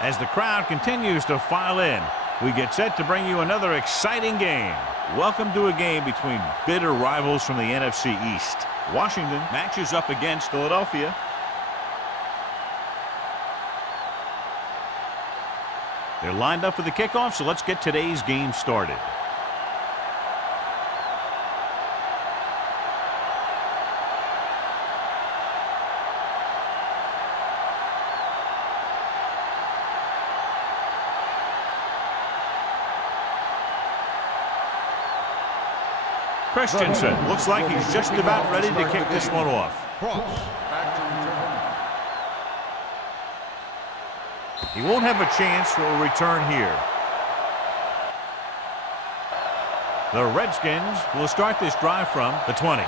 As the crowd continues to file in, we get set to bring you another exciting game. Welcome to a game between bitter rivals from the NFC East. Washington matches up against Philadelphia. They're lined up for the kickoff, so let's get today's game started. Christensen looks like he's just about ready to kick this one off. He won't have a chance for a return here. The Redskins will start this drive from the 20.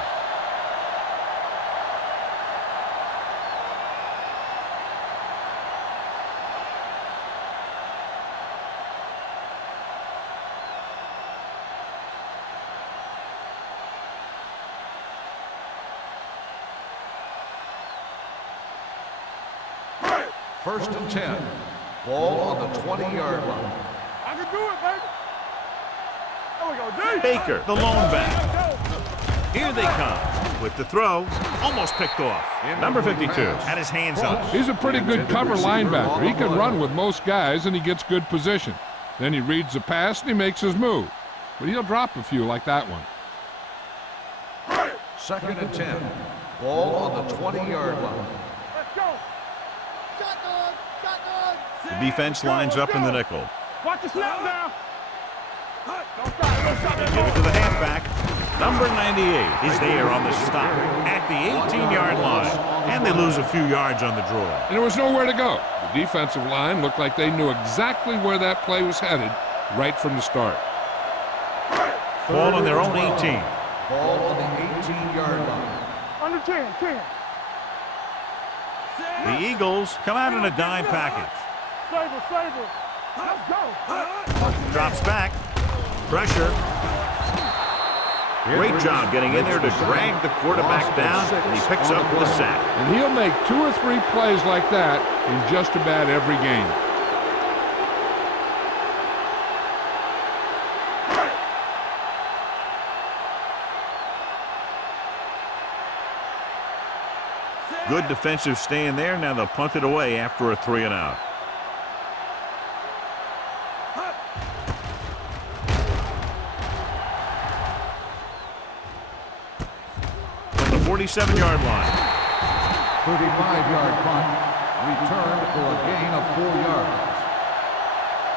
First and 10. Ball on the 20-yard line. I can do it, baby. There we go, D. Baker, the lone back. Here they come with the throw, almost picked off. Number 52 had his hands on it. He's a pretty good cover linebacker. He can run with most guys, and he gets good position. Then he reads the pass, and he makes his move. But he'll drop a few like that one. Second and 10. Ball on the 20-yard line. Let's go. Shotgun, shotgun. The defense lines up in the nickel. Watch the snap now. Don't stop, They give it to the halfback. Number 98 is there on the stop at the 18-yard line. And they lose a few yards on the draw. And there was nowhere to go. The defensive line looked like they knew exactly where that play was headed right from the start. Ball on their own 18. Ball on the 18-yard line. Under 10, 10. The Eagles come out in a dime package. Sable, sable. Let's go. Drops back. Pressure. Great job getting in there to drag the quarterback down, and he picks up the sack. And he'll make 2 or 3 plays like that in just about every game. Good defensive stand there. Now they'll punt it away after a 3-and-out. From the 47-yard line. 35-yard punt. Returned for a gain of 4 yards.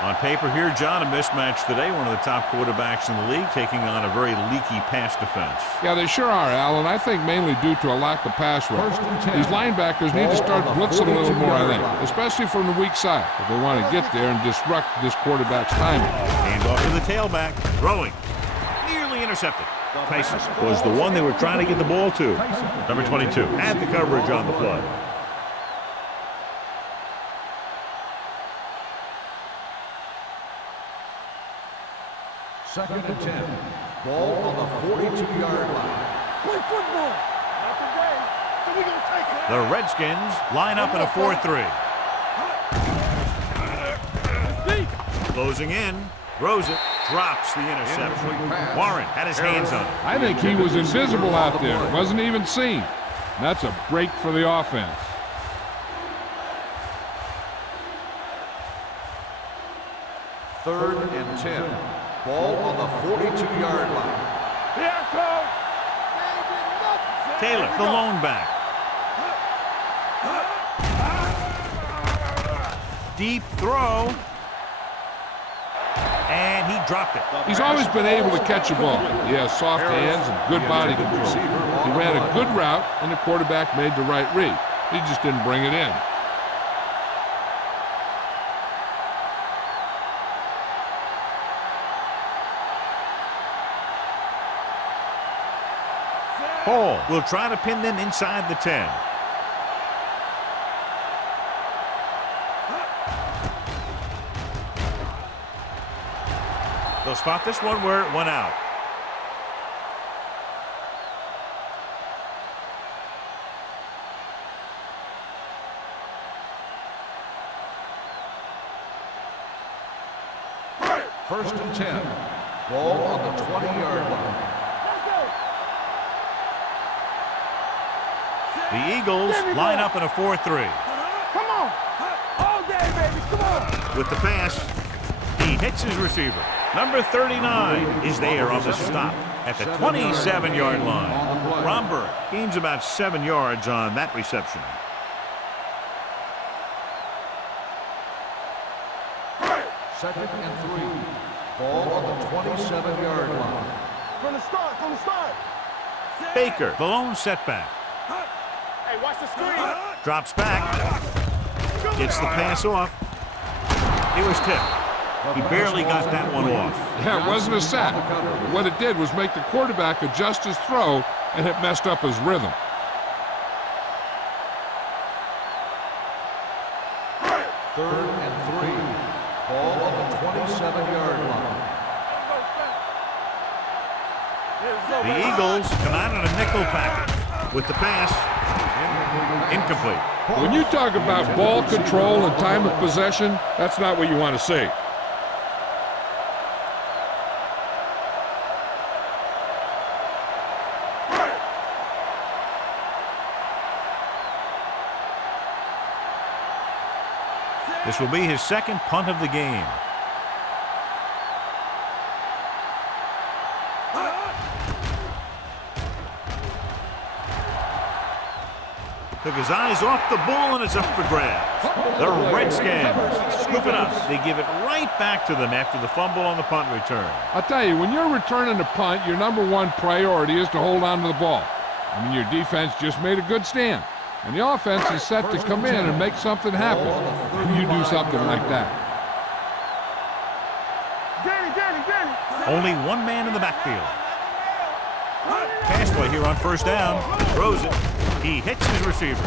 On paper here, John, a mismatch today. One of the top quarterbacks in the league taking on a very leaky pass defense. Yeah, they sure are, Al, and I think mainly due to a lack of pass rush. These linebackers need to start blitzing a little more, I think, especially from the weak side, if they want to get there and disrupt this quarterback's timing. Hand off to the tailback, throwing. Nearly intercepted. Tyson was the one they were trying to get the ball to. Number 22 had the coverage on the play. Second and 10. Ball on the 42-yard line. Play football. Not today. So we're going to take it. The Redskins line up in a 4-3. Closing in, throws it, drops the interception. Warren had his hands on it. I think he was invisible out there. Wasn't even seen. That's a break for the offense. Third and 10. Ball on the 42-yard line. Here, coach. Taylor, the lone back. Deep throw. And he dropped it. He's always been able to catch a ball. He has soft hands and good body control. He ran a good route, and the quarterback made the right read. He just didn't bring it in. Hall will try to pin them inside the 10. They'll spot this one where it went out. First and 10. Ball on the 20-yard line. The Eagles line up in a 4-3. Come on. All day, baby. Come on. With the pass, he hits his receiver. Number 39 is there on the stop at the 27-yard line. Romberg gains about 7 yards on that reception. Second and 3. Ball on the 27-yard line. From the start. Baker, the lone setback. Hey, watch the screen. Drops back. Gets the pass off. He was tipped. He barely got that one off. Yeah, it wasn't a sack. What it did was make the quarterback adjust his throw, and it messed up his rhythm. Third and 3. Ball on the 27-yard line. The Eagles come out in a nickel package with the pass. Incomplete. When you talk about ball control and time of possession, that's not what you want to see. This will be his second punt of the game. Took his eyes off the ball, and it's up for grabs. The Redskins scoop it up. They give it right back to them after the fumble on the punt return. I'll tell you, when you're returning a punt, your number one priority is to hold on to the ball. I mean, your defense just made a good stand. And the offense is set to come in and make something happen. And you do something like that. Danny. Only one man in the backfield. Pass play here on first down. Throws it. He hits his receiver.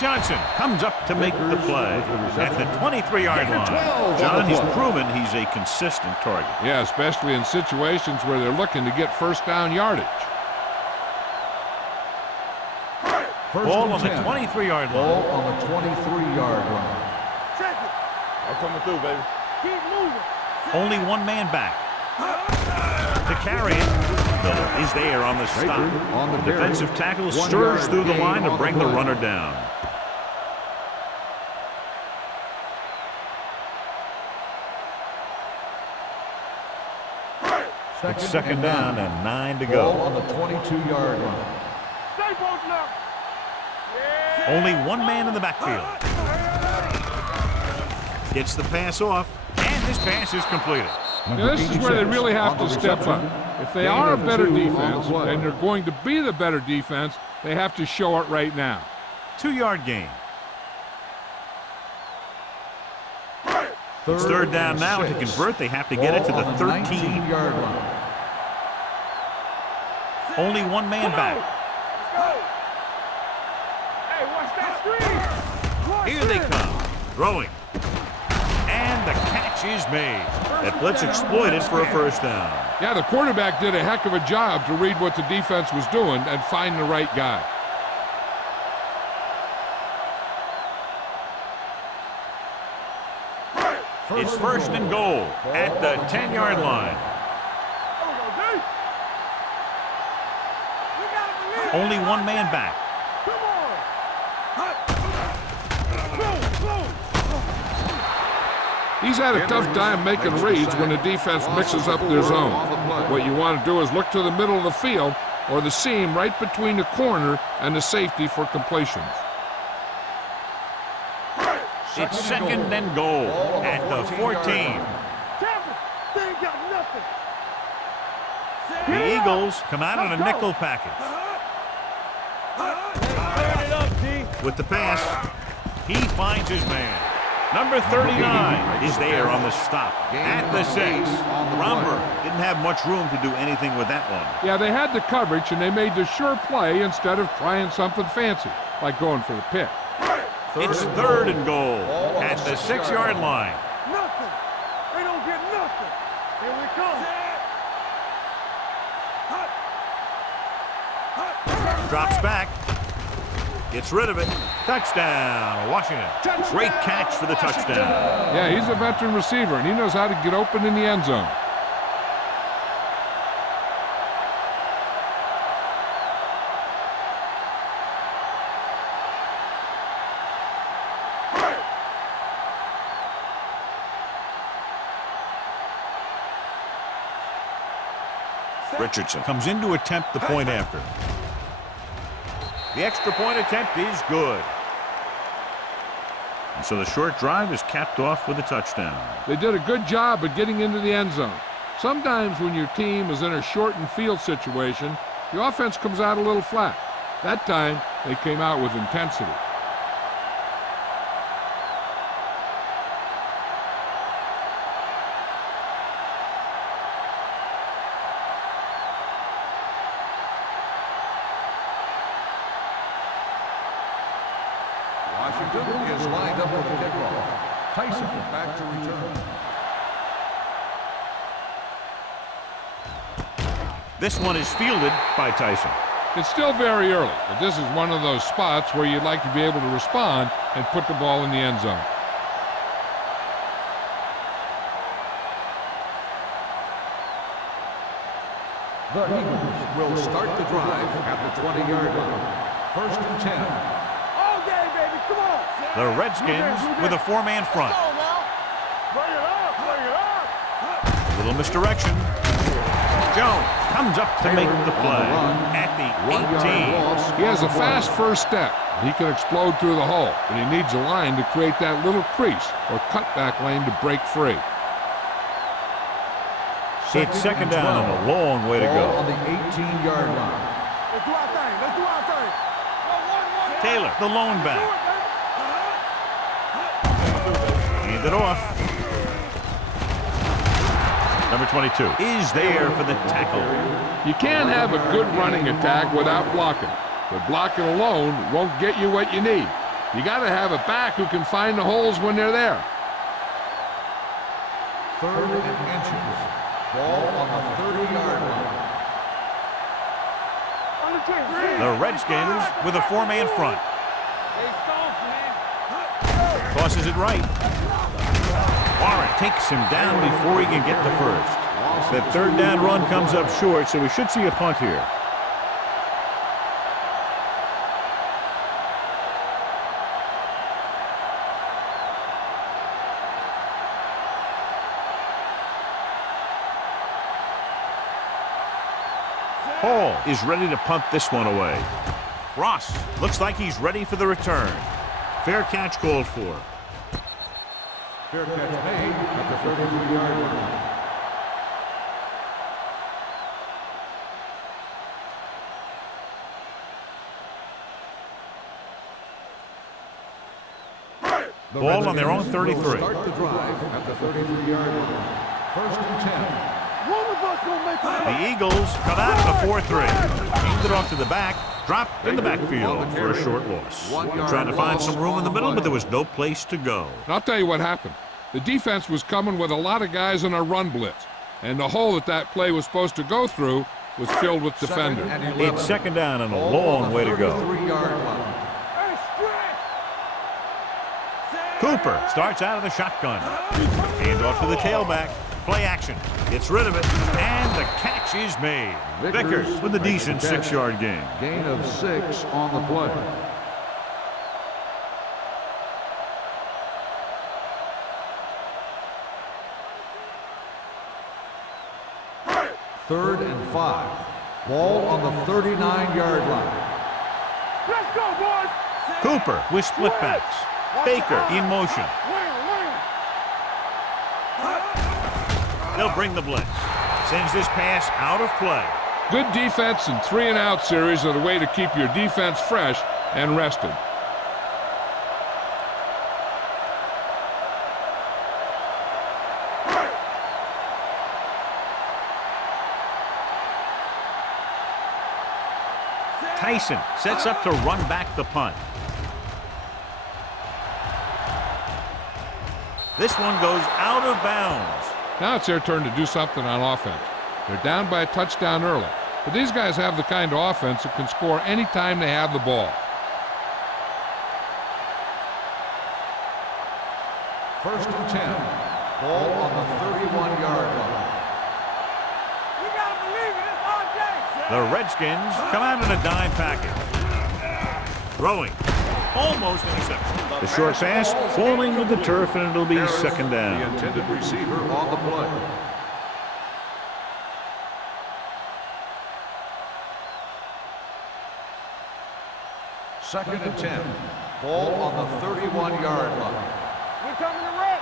Johnson comes up to make the play at the 23-yard line. John, he's proven he's a consistent target. Yeah, especially in situations where they're looking to get first down yardage. Ball on the 23-yard line. Ball on the 23-yard line. Check it. I'm coming through, baby. Keep moving. Only one man back. To carry it. Miller is there on the stop. On the defensive tackle stirs through the line to bring the runner down. It's second down and 9 to go. Ball on the 22-yard line. Stay posted up. Only one man in the backfield. Gets the pass off, and this pass is completed. Now, this is where they really have to step up. If they are a better defense, and they're going to be the better defense, they have to show it right now. 2-yard gain. It's third down now. To convert, they have to get it to the 13-yard line. Only one man back. Hey, watch that screen. Here they come. Throwing. And the catch is made. That blitz exploited for a first down. Yeah, the quarterback did a heck of a job to read what the defense was doing and find the right guy. It's first and goal at the 10-yard line. Only one man back. He's had a tough time making reads when the defense mixes up their zone. What you want to do is look to the middle of the field or the seam right between the corner and the safety for completions. It's second and goal at the 14. The Eagles come out in a nickel package. With the pass, he finds his man. Number 39 is there on the stop at the 6. Romberg didn't have much room to do anything with that one. Yeah, they had the coverage, and they made the sure play instead of trying something fancy, like going for the pick. It's third and goal at the 6-yard line. Nothing. They don't get nothing. Here we come. Drops back. Gets rid of it. Touchdown, Washington. Great catch for the touchdown. Yeah, he's a veteran receiver, and he knows how to get open in the end zone. Richardson comes in to attempt the point after. The extra point attempt is good. And so the short drive is capped off with a touchdown. They did a good job of getting into the end zone. Sometimes when your team is in a shortened field situation, the offense comes out a little flat. That time, they came out with intensity. Washington is lined up for the kickoff. Tyson back to return. This one is fielded by Tyson. It's still very early, but this is one of those spots where you'd like to be able to respond and put the ball in the end zone. The Eagles will start the drive at the 20-yard line. 1st and 10. All day, baby. Come on. The Redskins with a four-man front. Go now. Bring it up. Bring it up. Little misdirection. Jones comes up to make the play at the 18. He has a fast first step. He can explode through the hole, but he needs a line to create that little crease or cutback lane to break free. It's second down and a long way to go. On the 18-yard line. Let's do our thing. Let's do our thing. Taylor, the lone back. Hand it off. Number 22 is there for the tackle. You can't have a good running attack without blocking, but blocking alone won't get you what you need. You got to have a back who can find the holes when they're there. 3rd and inches. Ball on the 30-yard line. The Redskins with a four-man front. Tosses it right. Warren takes him down before he can get the first. That 3rd down run comes up short, so we should see a punt here. Hall is ready to punt this one away. Ross looks like he's ready for the return. Fair catch called for. Fair catch made at the 33-yard line. Ball on their own 33. Start the drive at the 33-yard line. 1st and 10. The Eagles come out of the 4-3. Aimed it off to the back. Dropped in the backfield for a short loss. They're trying to find some room in the middle, but there was no place to go. And I'll tell you what happened. The defense was coming with a lot of guys in a run blitz, and the hole that play was supposed to go through was filled with defenders. It's second down and a long way to go. Cooper starts out of the shotgun. Hand off to the tailback. Play action. Gets rid of it, and the catch is made. Vickers with a decent 6-yard gain. Gain of 6 on the play. Third and 5. Ball on the 39-yard line. Let's go, boys. Cooper with split backs. Baker in motion. They'll bring the blitz. Sends this pass out of play. Good defense and 3-and-out series are the way to keep your defense fresh and rested. Tyson sets up to run back the punt. This one goes out of bounds. Now it's their turn to do something on offense. They're down by a touchdown early, but these guys have the kind of offense that can score anytime they have the ball. First and 10. Ball on the 31-yard line. You gotta believe it. It's RJ. The Redskins come out in a dime package. Throwing. Almost intercepted. The short pass falling to the turf, and it'll be second down. The intended receiver on the play. Second and 10. Ball on the 31-yard line. We're coming to red.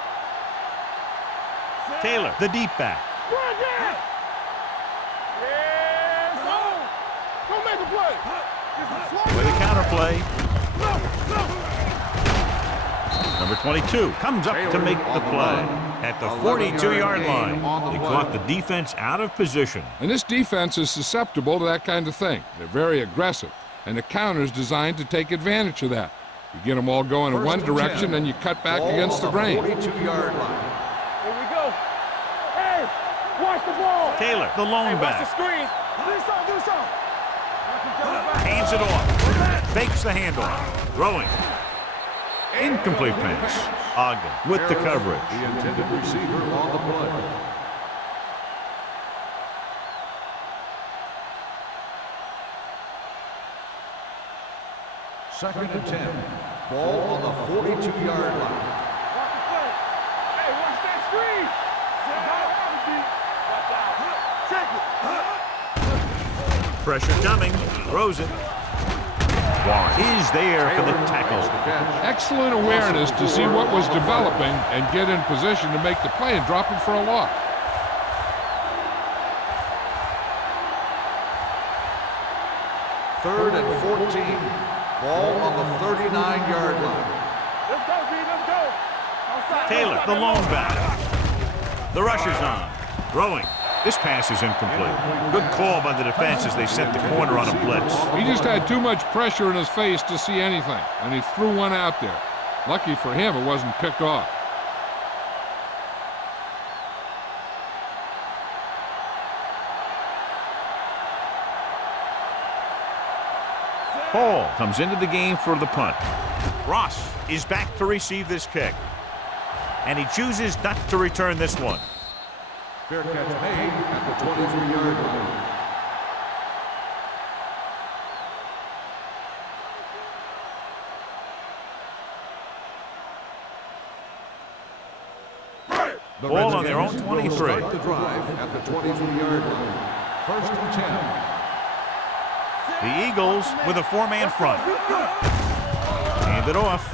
Taylor, the deep back. Run down. Yes, on. Go make a play. With a counter play. Number 22 comes up to make the play. At the 42-yard line, they caught the defense out of position. And this defense is susceptible to that kind of thing. They're very aggressive, and the counter's designed to take advantage of that. You get them all going in one direction, and you cut back against the grain. 42-yard line. Here we go. Hey, watch the ball. Taylor, the lone Watch the back, screen. Do something. hands it off, fakes the handoff, throwing. Incomplete pass. Ogden with the coverage. The intended receiver on the play. Second and 10. Ball on the 42-yard line. Watch the play. Hey, watch that screen. Check it. Pressure coming. Throws it. Warren is there for the tackle. Excellent awareness to see what was developing and get in position to make the play and drop him for a loss. Third and 14. Ball on the 39-yard line. Let's go, B. Let's go. Outside. Taylor, the lone back. The rush is on. Throwing. This pass is incomplete. Good call by the defense as they set the corner on a blitz. He just had too much pressure in his face to see anything, and he threw one out there. Lucky for him, it wasn't picked off. Hall comes into the game for the punt. Ross is back to receive this kick. And he chooses not to return this one. Fair catch made at the 23-yard line. The Ball on their own Redskins 23. will start the drive at the 23-yard line. First and 10. The Eagles with a four-man front. Hand it off.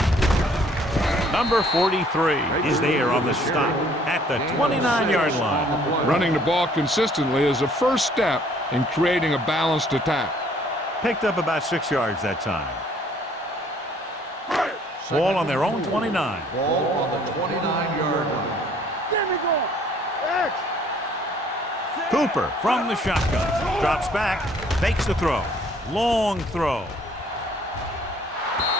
Number 43 is there on the stop at the 29-yard line. Running the ball consistently is a first step in creating a balanced attack. Picked up about 6 yards that time. Ball on their own 29. Ball on the 29-yard line. There we go. X. Cooper from the shotgun. Drops back, makes the throw. Long throw.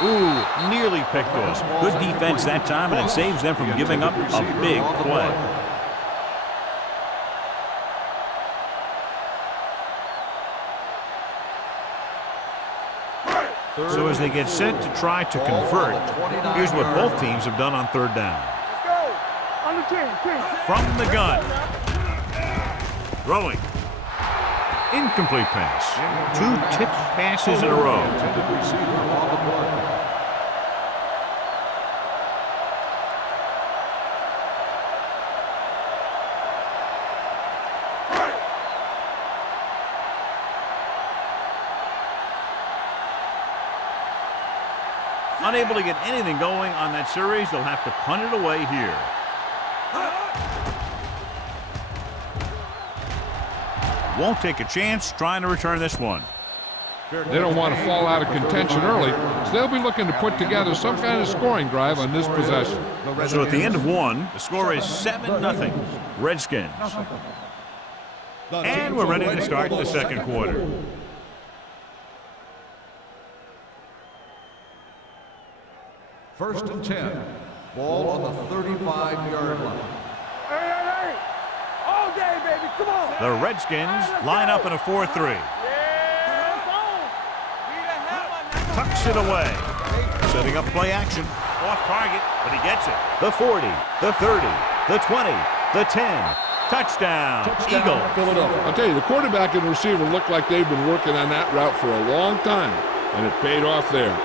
Ooh, nearly picked off. Good defense that time, and it saves them from giving up a big play. So as they get set to try to convert, here's what both teams have done on third down. Let's go. On the team. From the gun. Throwing. Incomplete pass. Two tipped passes in a row. Intended receiver on the play. Unable to get anything going on that series, they'll have to punt it away here. Won't take a chance trying to return this one. They don't want to fall out of contention early, so they'll be looking to put together some kind of scoring drive on this possession. So at the end of one, the score is 7-0 Redskins. And we're ready to start the second quarter. First and 10. Ball on the 35-yard line. Hey. All day, baby. Come on. The Redskins line up in a 4-3. Tucks it away. Setting up play action. Off target, but he gets it. The 40, the 30, the 20, the 10. Touchdown, Eagles. Philadelphia. I'll tell you, the quarterback and receiver look like they've been working on that route for a long time, and it paid off there.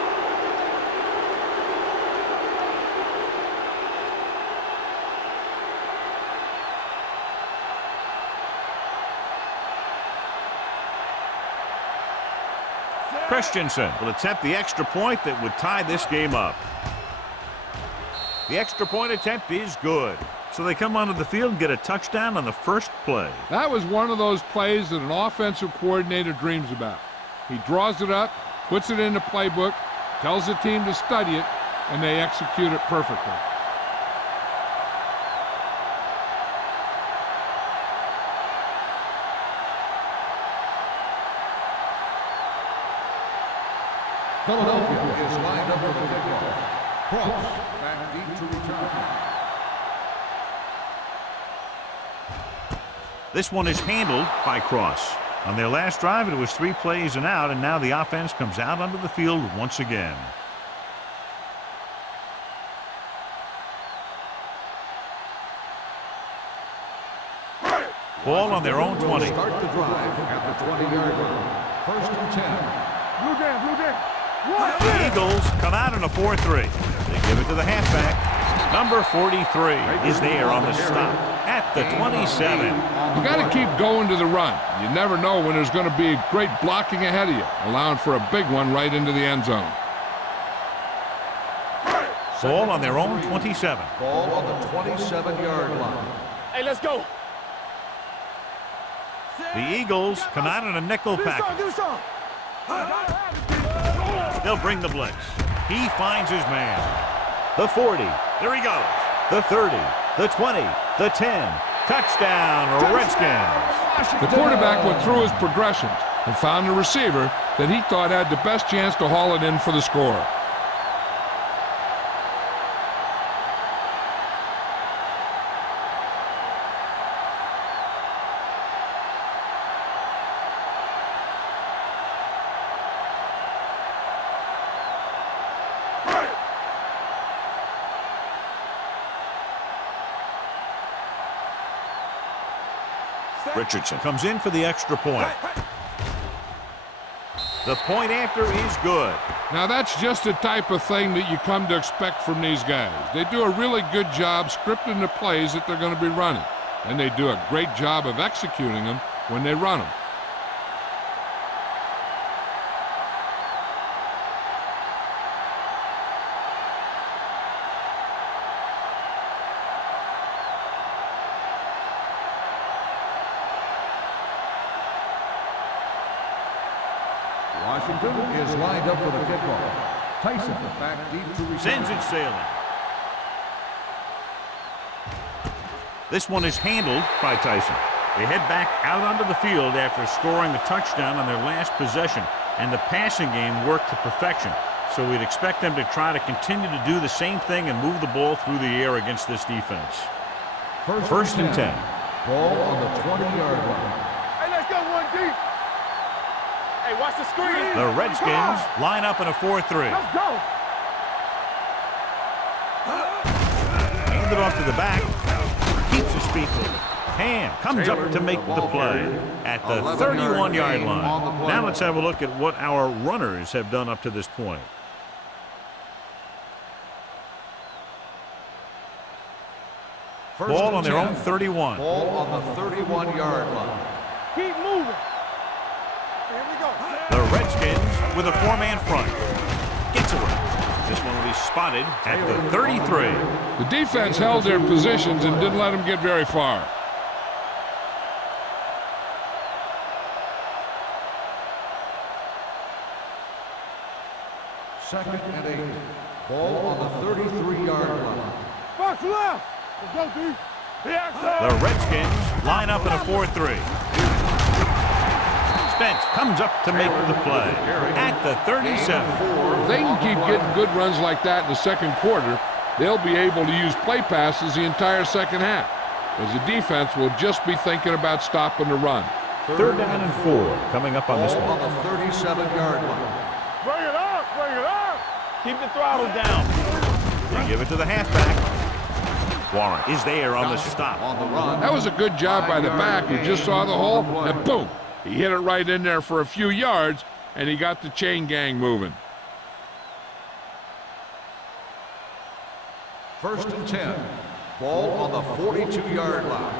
Christensen will attempt the extra point that would tie this game up. The extra point attempt is good. So they come onto the field and get a touchdown on the first play. That was one of those plays that an offensive coordinator dreams about. He draws it up, puts it in the playbook, tells the team to study it, and they execute it perfectly. Philadelphia is lined up for the kickoff. Cross back deep to return. This one is handled by Cross. On their last drive, it was 3 plays and out, and now the offense comes out onto the field once again. Ball on their own 20. Start the drive at the 20-yard line. 1st and 10. Blue game, blue game. The Eagles come out in a 4-3. They give it to the halfback. Number 43 is there on the stop at the 27. You got to keep going to the run. You never know when there's going to be great blocking ahead of you, allowing for a big one right into the end zone. Ball on their own 27. Ball on the 27-yard line. Hey, let's go. The Eagles come out in a nickel package. Do some. They'll bring the blitz. He finds his man. The 40. There he goes. The 30. The 20. The 10. Touchdown, Redskins. The quarterback went through his progressions and found a receiver that he thought had the best chance to haul it in for the score. Richardson comes in for the extra point. The point after is good. Now that's just the type of thing that you come to expect from these guys. They do a really good job scripting the plays that they're going to be running, and they do a great job of executing them when they run them. Washington is lined up for the kickoff. Tyson back deep to receive. Sends it sailing. This one is handled by Tyson. They head back out onto the field after scoring a touchdown on their last possession, and the passing game worked to perfection. So we'd expect them to try to continue to do the same thing and move the ball through the air against this defense. First and 10. Ball on the 20-yard line. Hey, let's go one deep. Hey, watch the screen. The Redskins line up in a 4-3. Let's go. Handed off to the back. Keeps his feet moving. Ham comes up to make the play at the 31-yard line. Now let's have a look at what our runners have done up to this point. Ball on their own 31. Ball on the 31-yard line. Keep moving. Here we go. The Redskins with a 4-man front. Gets away. This one will be spotted at the 33. The defense held their positions and didn't let them get very far. Second and 8. Ball on the 33-yard line. Box left. Let's go, D. The Redskins line up in a 4-3. Spence comes up to make the play at the 37. If they can keep getting good runs like that in the second quarter, they'll be able to use play passes the entire second half, as the defense will just be thinking about stopping the run. Third down and 4 coming up on this one. Ball on the 37-yard line. Bring it up. Bring it up. Keep the throttle down. They give it to the halfback. Warren is there on the stop. On the run. That was a good job by the back who just saw the hole, and boom! He hit it right in there for a few yards, and he got the chain gang moving. 1st and 10. Ball on the 42-yard line.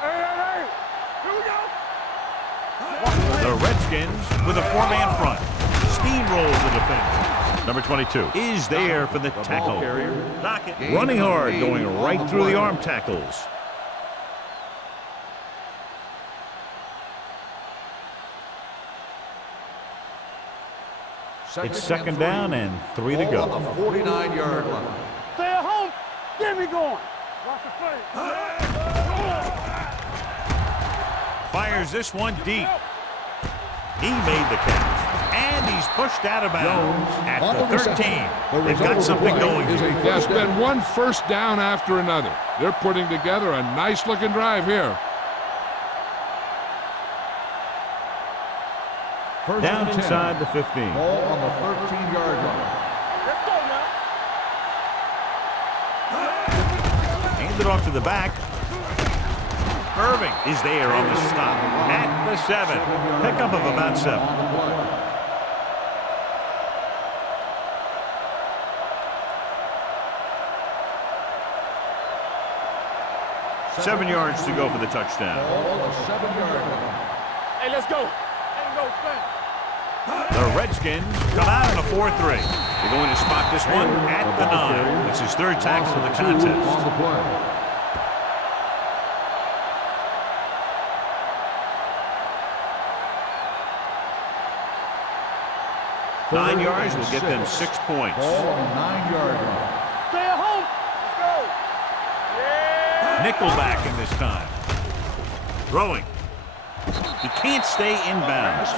Hey, here we go. The Redskins with a 4-man front. Steamrolls the defense. Number 22 is there for the tackle. Dockett running hard, going right through the arm tackles. It's second down and 3 to go. On the 49-yard line. Stay at home. Get me going. Watch the play. Fires this one deep. He made the catch. And he's pushed out of bounds at the 13. They've got something going here. Yeah, it's been one first down after another. They're putting together a nice-looking drive here. Down inside the 15. Ball on the 13-yard line. Let's go now. Handed off to the back. Irving is there on the stop at the 7. Pickup of about 7. 7 yards to go for the touchdown. Ball on the 7-yard line. Hey, let's go. Ain't no thing. The Redskins come out in a 4-3. They're going to spot this one at the 9. It's his 3rd tackle of the contest. On the play. Nine yards will get them 6 points. Ball on the 9-yard line. Stay at home. Let's go. Yeah. Nickelback in this time. Throwing. He can't stay inbounds.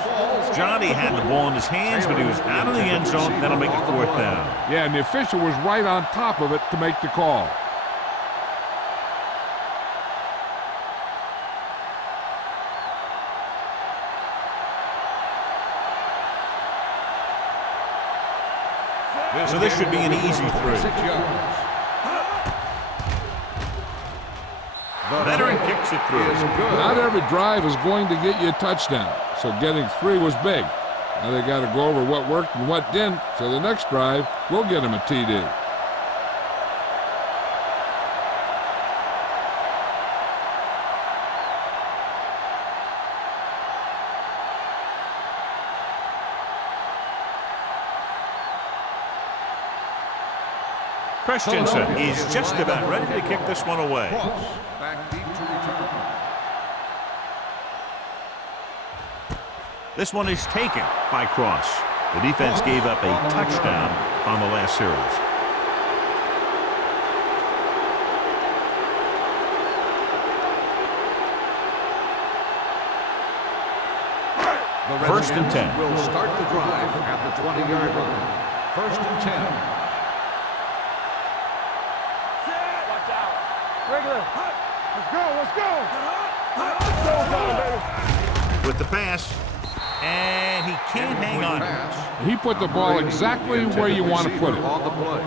Johnny had the ball in his hands, but he was out of the end zone. That'll make it 4th down. Yeah, and the official was right on top of it to make the call. So this should be an easy 3. 6 yards. Veteran kicks it through. Not every drive is going to get you a touchdown, so getting 3 was big. Now they got to go over what worked and what didn't, so the next drive will get them a TD. Christensen is just about ready to kick this one away. Back deep to return. This one is taken by Cross. The defense gave up a touchdown on the last series. The 1st and 10. Will start the drive at the 20-yard line. 1st and 10. Watch out. Regular. Let's go. Let's go. Let's go, baby. With the pass, and he can't hang on. He put the ball exactly where you want to put it. On the play.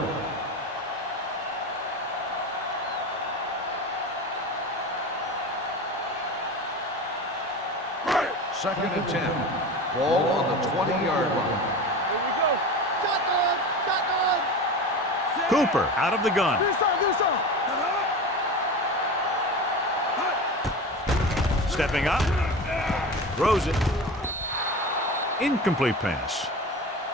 Second and 10. Ball on the 20-yard line. Here we go. Shotgun. Shotgun. Cooper out of the gun. Do some. Do some. Stepping up. Throws it. Incomplete pass.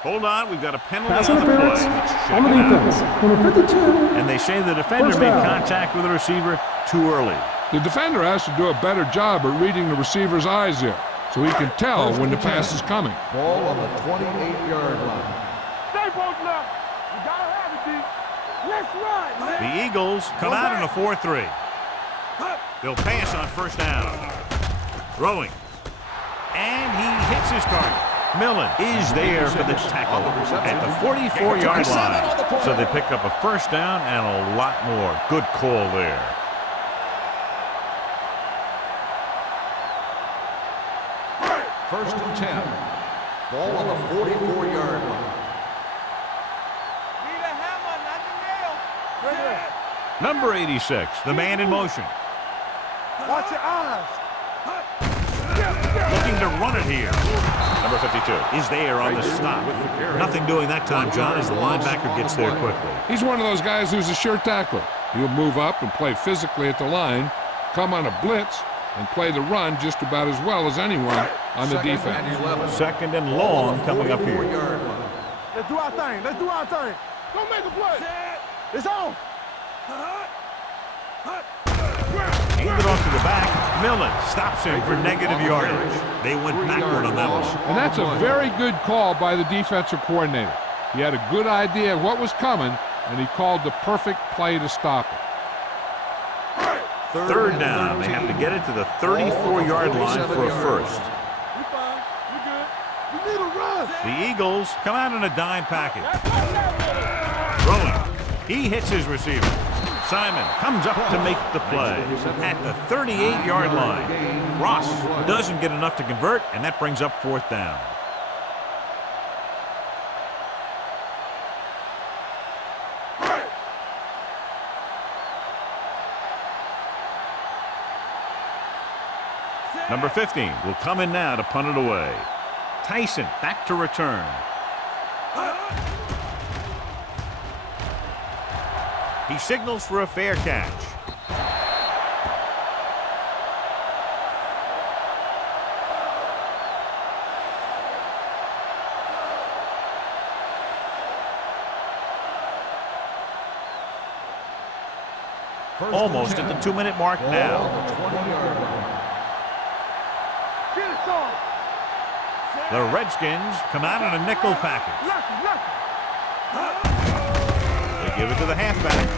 Hold on, we've got a penalty Pass on the interference play. Let's check on the it out. defense. Number 52. And they say the defender First made down. contact with the receiver too early. The defender has to do a better job at reading the receiver's eyes here, so he can tell when the pass is coming. Ball on the 28-yard line. Stay posted up. You gotta have it, D. Let's run, man. The Eagles come out in a 4-3. They'll pass on 1st down. Throwing. And he hits his target. Millen is there for the tackle at the 44-yard line. So they pick up a 1st down and a lot more. Good call there. First and 10. Ball on the 44-yard line. Need a hammer, not the nail. Number 86, the man in motion. Watch your eyes. Looking to run it here. Number 52 is there on the stop. Nothing doing that time, John, as the linebacker gets there quickly. He's one of those guys who's a sure tackler. He'll move up and play physically at the line, come on a blitz, and play the run just about as well as anyone on the defense. Second and long coming up here. Let's do our thing. Let's do our thing. Don't make a play. It's on. Hand it off to the back. Millen stops him for negative yardage. They went backward on that one. And that's a very good call by the defensive coordinator. He had a good idea of what was coming, and he called the perfect play to stop it. Third down. They have to get it to the 34-yard line for a first. We fine. We good. We need a run. The Eagles come out in a dime package. Throwing. He hits his receiver. Simon comes up to make the play at the 38-yard line. Ross doesn't get enough to convert, and that brings up fourth down. Number 15 will come in now to punt it away. Tyson back to return. He signals for a fair catch. Almost at the 2-minute mark now. Get it on. The Redskins come out in a nickel package. They give it to the halfback.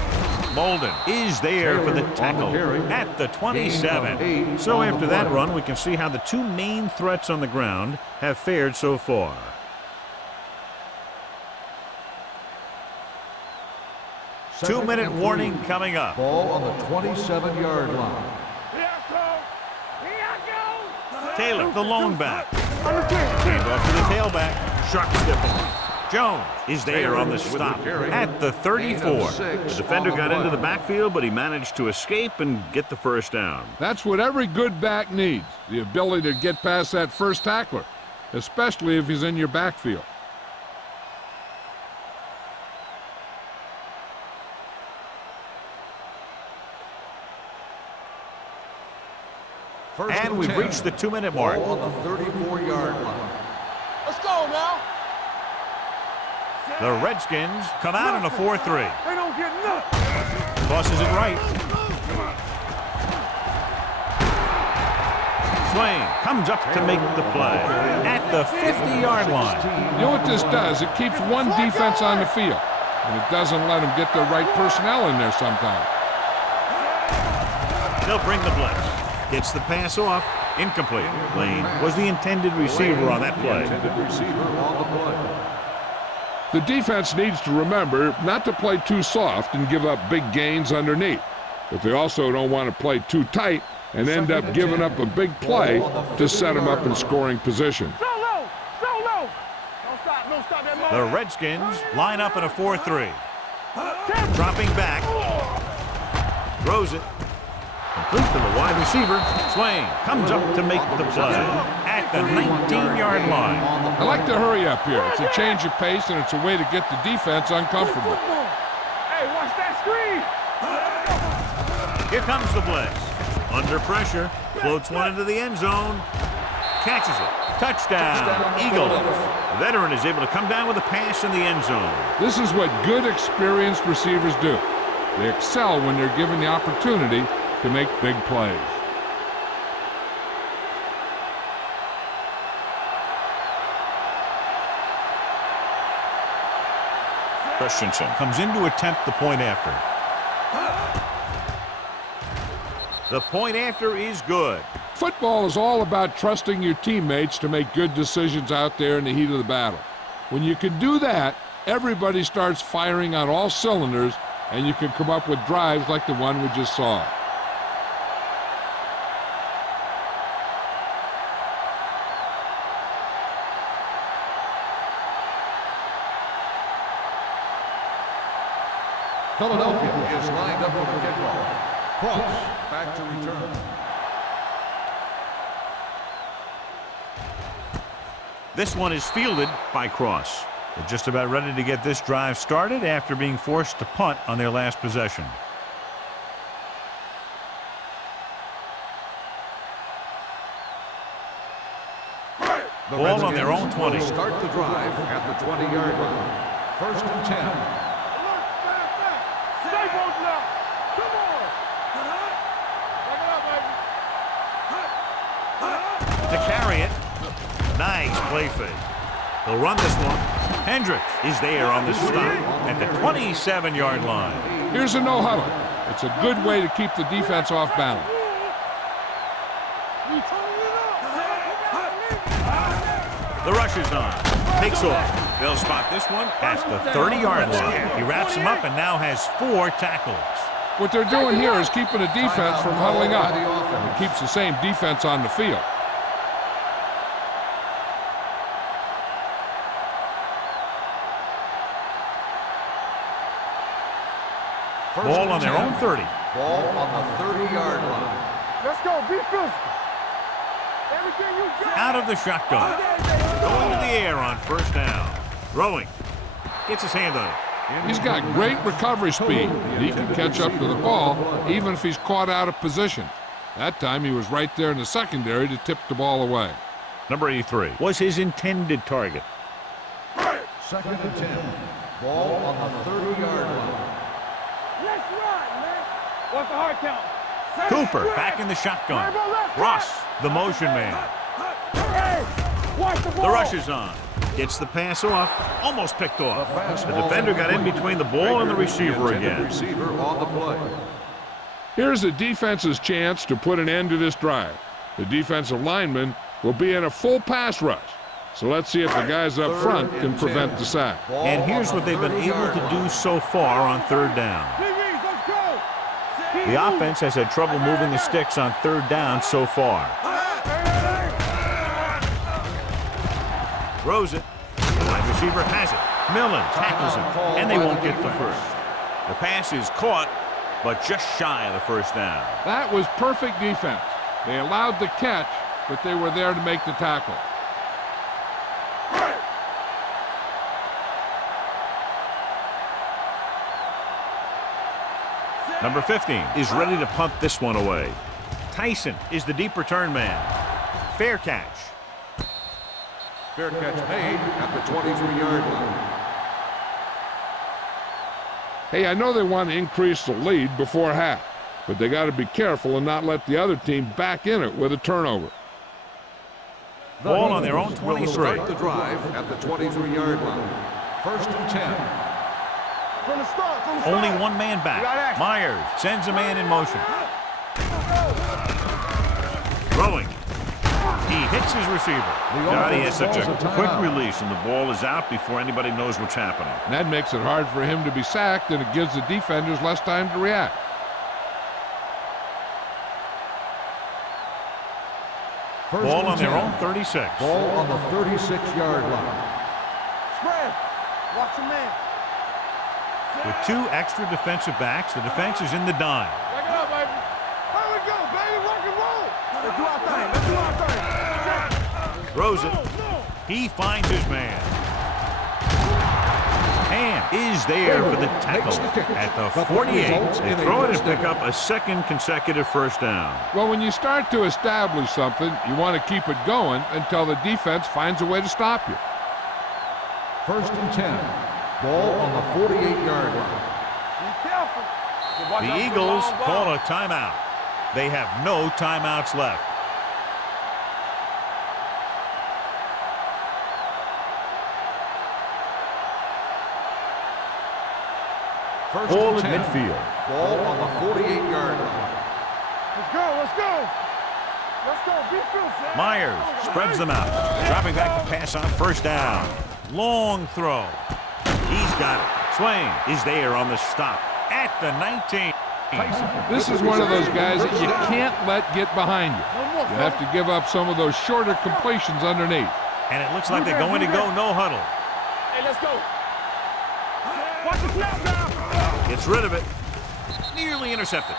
Molden is there for the tackle at the 27. So after that run, we can see how the two main threats on the ground have fared so far. Two-minute warning coming up. Ball on the 27-yard line. Here I go. Taylor, the lone back. Hand off to the tailback. Sharp stiffing. Jones is there on the stop at the 34. The defender got into the backfield, but he managed to escape and get the first down. That's what every good back needs, the ability to get past that first tackler, especially if he's in your backfield. And we've reached the 2-minute mark. Ball on the 34-yard line. Let's go now. The Redskins come out in a 4-3. They don't get nothing. Tosses it right. Swain comes up to make the play at the 50-yard line. You know what this does? It keeps one defense on the field, and it doesn't let them get the right personnel in there sometimes. They'll bring the blitz. Gets the pass off. Incomplete. Lane was the intended receiver on that play. The defense needs to remember not to play too soft and give up big gains underneath. But they also don't want to play too tight and end up giving up a big play to set them up in scoring position. So low. So low. Don't stop that The Redskins line up in a 4-3. Dropping back. Throws it. Complete to the wide receiver. Swain comes up to make the play at the 19-yard line. I like to hurry up here. It's a change of pace, and it's a way to get the defense uncomfortable. Hey, watch that screen. Here comes the blitz. Under pressure. Floats one into the end zone. Catches it. Touchdown, Eagles. The veteran is able to come down with a pass in the end zone. This is what good, experienced receivers do. They excel when they're given the opportunity to make big plays. Christensen comes in to attempt the point after. The point after is good. Football is all about trusting your teammates to make good decisions out there in the heat of the battle. When you can do that, everybody starts firing on all cylinders, and you can come up with drives like the one we just saw. Philadelphia is lined up for the kickoff. Cross back to return. This one is fielded by Cross. They're just about ready to get this drive started after being forced to punt on their last possession. The Ball on their own 20. Will start the drive at the 20-yard line. 1st and 10. Stay both now. Come on. Back it up, baby. To carry it. Nice play fake. He'll run this one. Hendricks is there on the stop at the 27-yard line. Here's a no huddle. It's a good way to keep the defense off balance. The rush is on. Takes off. They'll spot this one at the 30-yard line. He wraps him up and now has 4 tackles. What they're doing here is keeping the defense from huddling up. It keeps the same defense on the field. Ball on their own 30. Ball on the 30-yard line. Let's go. Be physical. Everything you got. Out of the shotgun. Going to the air on 1st down. Throwing. Gets his hand on it. He's got great recovery speed, and he can catch up to the ball even if he's caught out of position. That time he was right there in the secondary to tip the ball away. Number 83 was his intended target. 2nd and 10. Ball on the 30-yard line. Let's run, man. What's the hard count? Cooper back in the shotgun. Ross, the motion man. Hey, watch the ball. The rush is on. Gets the pass off. Almost picked off. The defender got in between the ball and the receiver again. Receiver on the play. Here's the defense's chance to put an end to this drive. The defensive lineman will be in a full pass rush. So let's see if the guys up front can prevent the sack. And here's what they've been able to do so far on 3rd down. Let's go. The offense has had trouble moving the sticks on 3rd down so far. Throws it. The wide receiver has it. Millen tackles him, and they won't get the first. The pass is caught, but just shy of the 1st down. That was perfect defense. They allowed the catch, but they were there to make the tackle. Number 15 is ready to punt this one away. Tyson is the deep return man. Fair catch. Fair catch made at the 23-yard line. Hey, I know they want to increase the lead before half, but they got to be careful and not let the other team back in it with a turnover. Ball on their own Will 23. start the drive at the 23-yard line. 1st and 10. From the start. Only one man back. Myers sends a man in motion. Throwing. He hits his receiver. Johnny has such a quick release, and the ball is out before anybody knows what's happening. And that makes it hard for him to be sacked, and it gives the defenders less time to react. Ball on their own 36. Ball on the 36-yard line. Spread. Watch your man. With 2 extra defensive backs, the defense is in the dime. Back it up, baby. Here we go, baby. Rock and roll. Let's do our thing. Let's do our thing. Throws it. He finds his man. And is there for the tackle at the 48. They throw it and pick up a 2nd consecutive 1st down. Well, when you start to establish something, you want to keep it going until the defense finds a way to stop you. 1st and 10. Ball on the 48-yard line. Be careful. The Eagles call a timeout. They have no timeouts left. Ball at midfield. Ball on the 48-yard line. Let's go. Let's go. Let's go. Be physical. Myers spreads them out. Dropping back to pass on 1st down. Long throw. He's got it. Swain is there on the stop at the 19. This is one of those guys that you can't let get behind you. You have to give up some of those shorter completions underneath. And it looks like they're going to go no huddle. Hey, let's go. Watch the snap now. Gets rid of it. Nearly intercepted.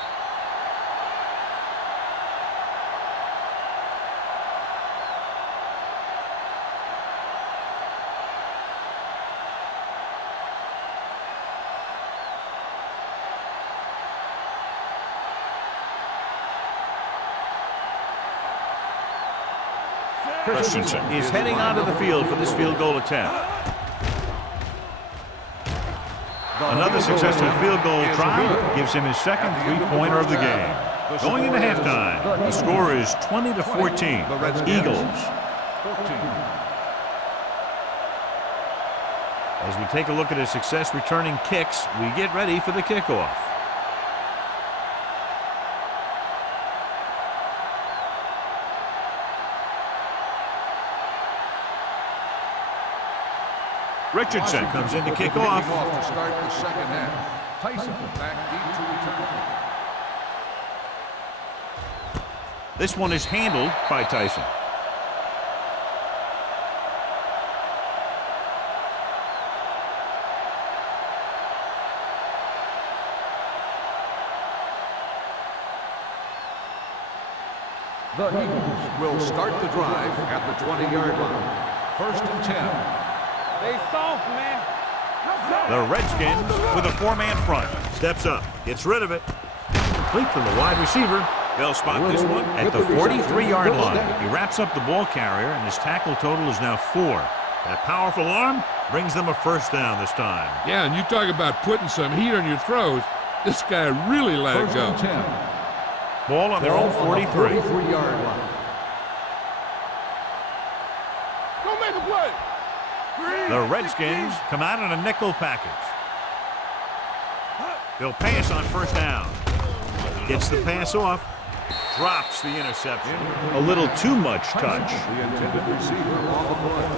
Christensen is heading onto the field for this field goal attempt. Another successful field goal try gives him his second three-pointer of the game. Going into halftime, the score is 20-14. Eagles. As we take a look at his success returning kicks, we get ready for the kickoff. Richardson comes in to kick off. To start the second half. Tyson back deep to return. This one is handled by Tyson. The Eagles will start the drive at the 20-yard line. 1st and 10. They soft, man. The Redskins with a four-man front. Steps up. Gets rid of it. Complete to the wide receiver. They'll spot this one at the 43-yard line. He wraps up the ball carrier, and his tackle total is now 4. That powerful arm brings them a first down this time. Yeah, and you talk about putting some heat on your throws. This guy really let it go. 10. Ball on their own 43. 43-yard line. Go make a play. The Redskins come out in a nickel package. They'll pass on first down. Gets the pass off. Drops the interception. A little too much touch. The intended receiver on the play.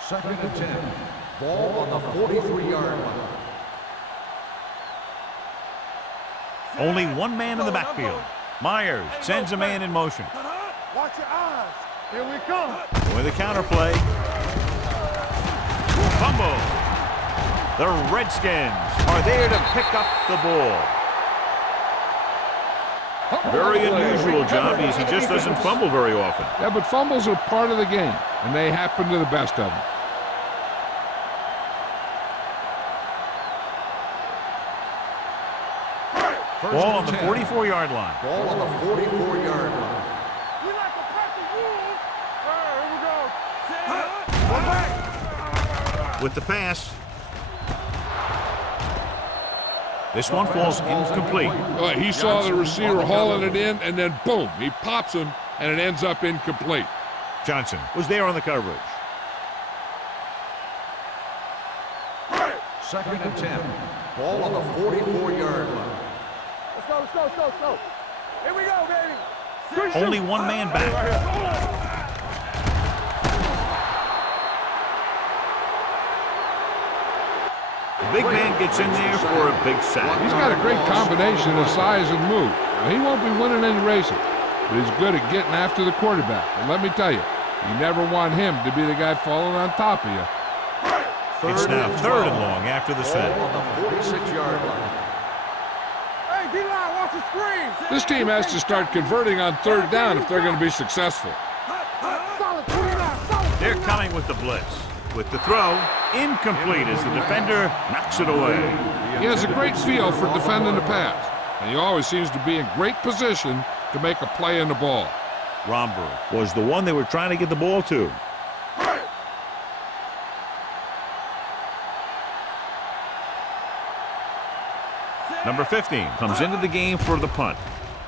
Second and 10. Ball on the 43-yard line. Only one man in the backfield. Myers sends a man in motion. Watch your eyes. Here we come. With a counterplay. Fumble. The Redskins are there to pick up the ball. Very unusual job. He just doesn't fumble very often. Yeah, but fumbles are part of the game, and they happen to the best of them. Ball on the 44-yard line. Ball on the 44-yard line. We like to cut the rules. Here we go. One back. With the pass. This one falls incomplete. He saw the receiver hauling it in, and then boom, he pops him, and it ends up incomplete. Johnson was there on the coverage. Second and 10. Ball on the 44-yard line. Let's go. Here we go, baby. Only one man back. The big man gets in there for a big sack. He's got a great combination of size and move. He won't be winning any races, but he's good at getting after the quarterback. And let me tell you, you never want him to be the guy falling on top of you. It's now 3rd and long after the set. Ball on the 46-yard line. Hey, D-line, watch the screen. This team has to start converting on 3rd down if they're going to be successful. Solid 29, solid. They're coming with the blitz. With the throw, incomplete as the defender knocks it away. He has a great feel for defending the pass, and he always seems to be in great position to make a play in the ball. Romberg was the one they were trying to get the ball to. Number 15 comes into the game for the punt.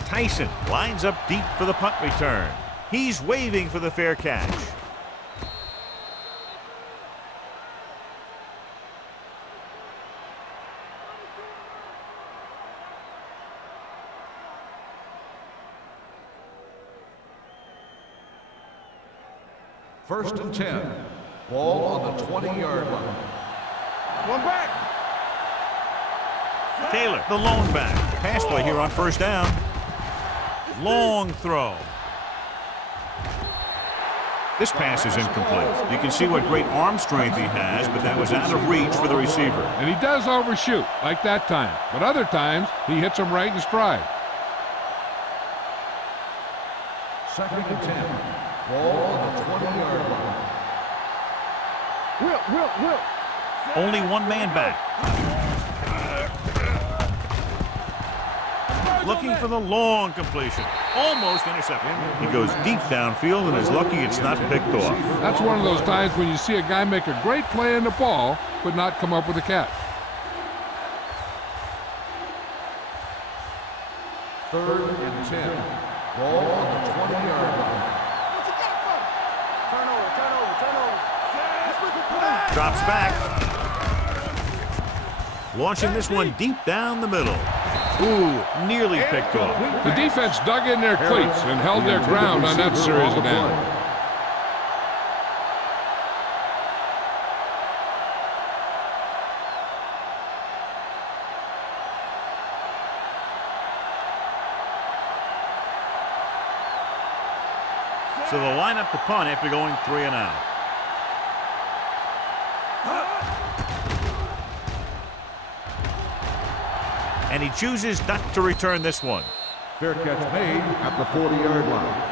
Tyson lines up deep for the punt return. He's waving for the fair catch. First and 10. Ball on the 20-yard line. One back. Taylor, the lone back. Pass play here on first down. Long throw. This pass is incomplete. You can see what great arm strength he has, but that was out of reach for the receiver. And he does overshoot, like that time. But other times, he hits him right in stride. 2nd and 10. Ball on the 20-yard line. Will. Only one man back. Looking for the long completion. Almost intercepted. He goes deep downfield and is lucky it's not picked off. That's one of those times when you see a guy make a great play in the ball, but not come up with a catch. 3rd and 10. Ball on the 20-yard line. Turnover. Drops back. Launching this one deep down the middle. Ooh, nearly picked off. The defense dug in their cleats and held their ground on that series of downs. So they'll line up the punt after going 3 and out. And he chooses not to return this one. Fair catch made at the 40-yard line.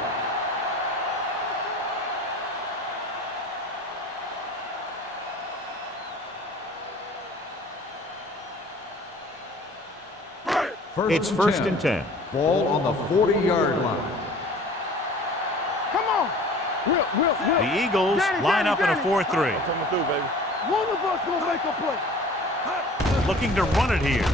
It's 1st and 10. Ball on the 40-yard line. Come on. Will. The Eagles line up in a 4-3. Coming through, baby. One of us gonna make a play. Looking to run it here.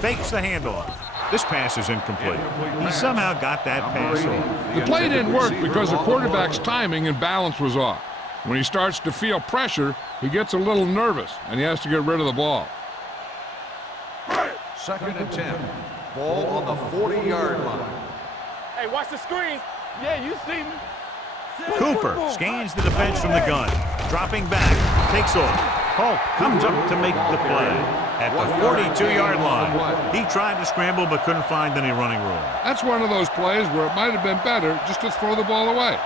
Fakes the handoff. This pass is incomplete. He somehow got that pass off. The play didn't work because the quarterback's timing and balance was off. When he starts to feel pressure, he gets a little nervous, and he has to get rid of the ball. 2nd and 10. Ball on the 40-yard line. Hey, watch the screen. Yeah, you see me. Cooper scans the defense from the gun. Dropping back, takes off. Hulk comes up to make the play. At the 42-yard line, he tried to scramble but couldn't find any running room. That's one of those plays where it might have been better just to throw the ball away.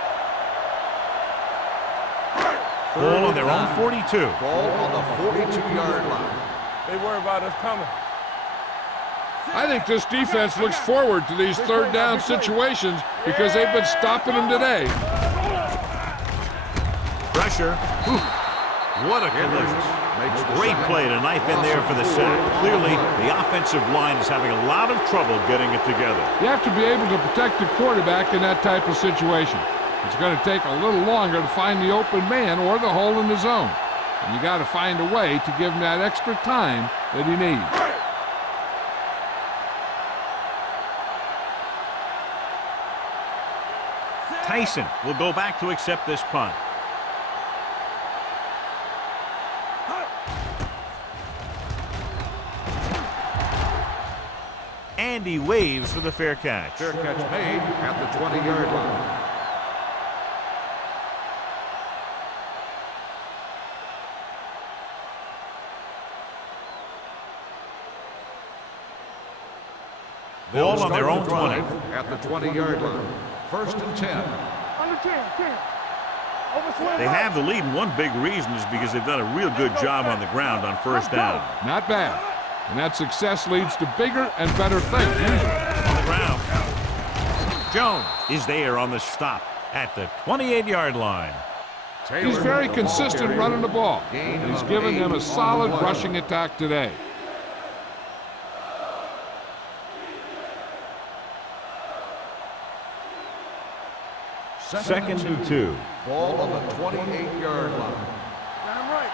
Ball on their own 42. Ball on the 42-yard line. They worry about us coming. I think this defense looks forward to these third down situations because they've been stopping them today. Pressure. Whew. What a collision. Great play to knife in there for the sack. Clearly, the offensive line is having a lot of trouble getting it together. You have to be able to protect the quarterback in that type of situation. It's going to take a little longer to find the open man or the hole in the zone. And you got to find a way to give him that extra time that he needs. Tyson will go back to accept this punt. And he waves for the fair catch. Fair catch made at the 20-yard line. Ball on their own 20. At the 20-yard line. 1st and 10. Under 10. They have the lead, and one big reason is because they've done a real good job on the ground on 1st down. Not bad. And that success leads to bigger and better things usually. On the ground. Jones is there on the stop at the 28-yard line. He's very consistent running the ball. He's given them a solid rushing attack today. Second and 2. Ball on the 28-yard line. Damn right.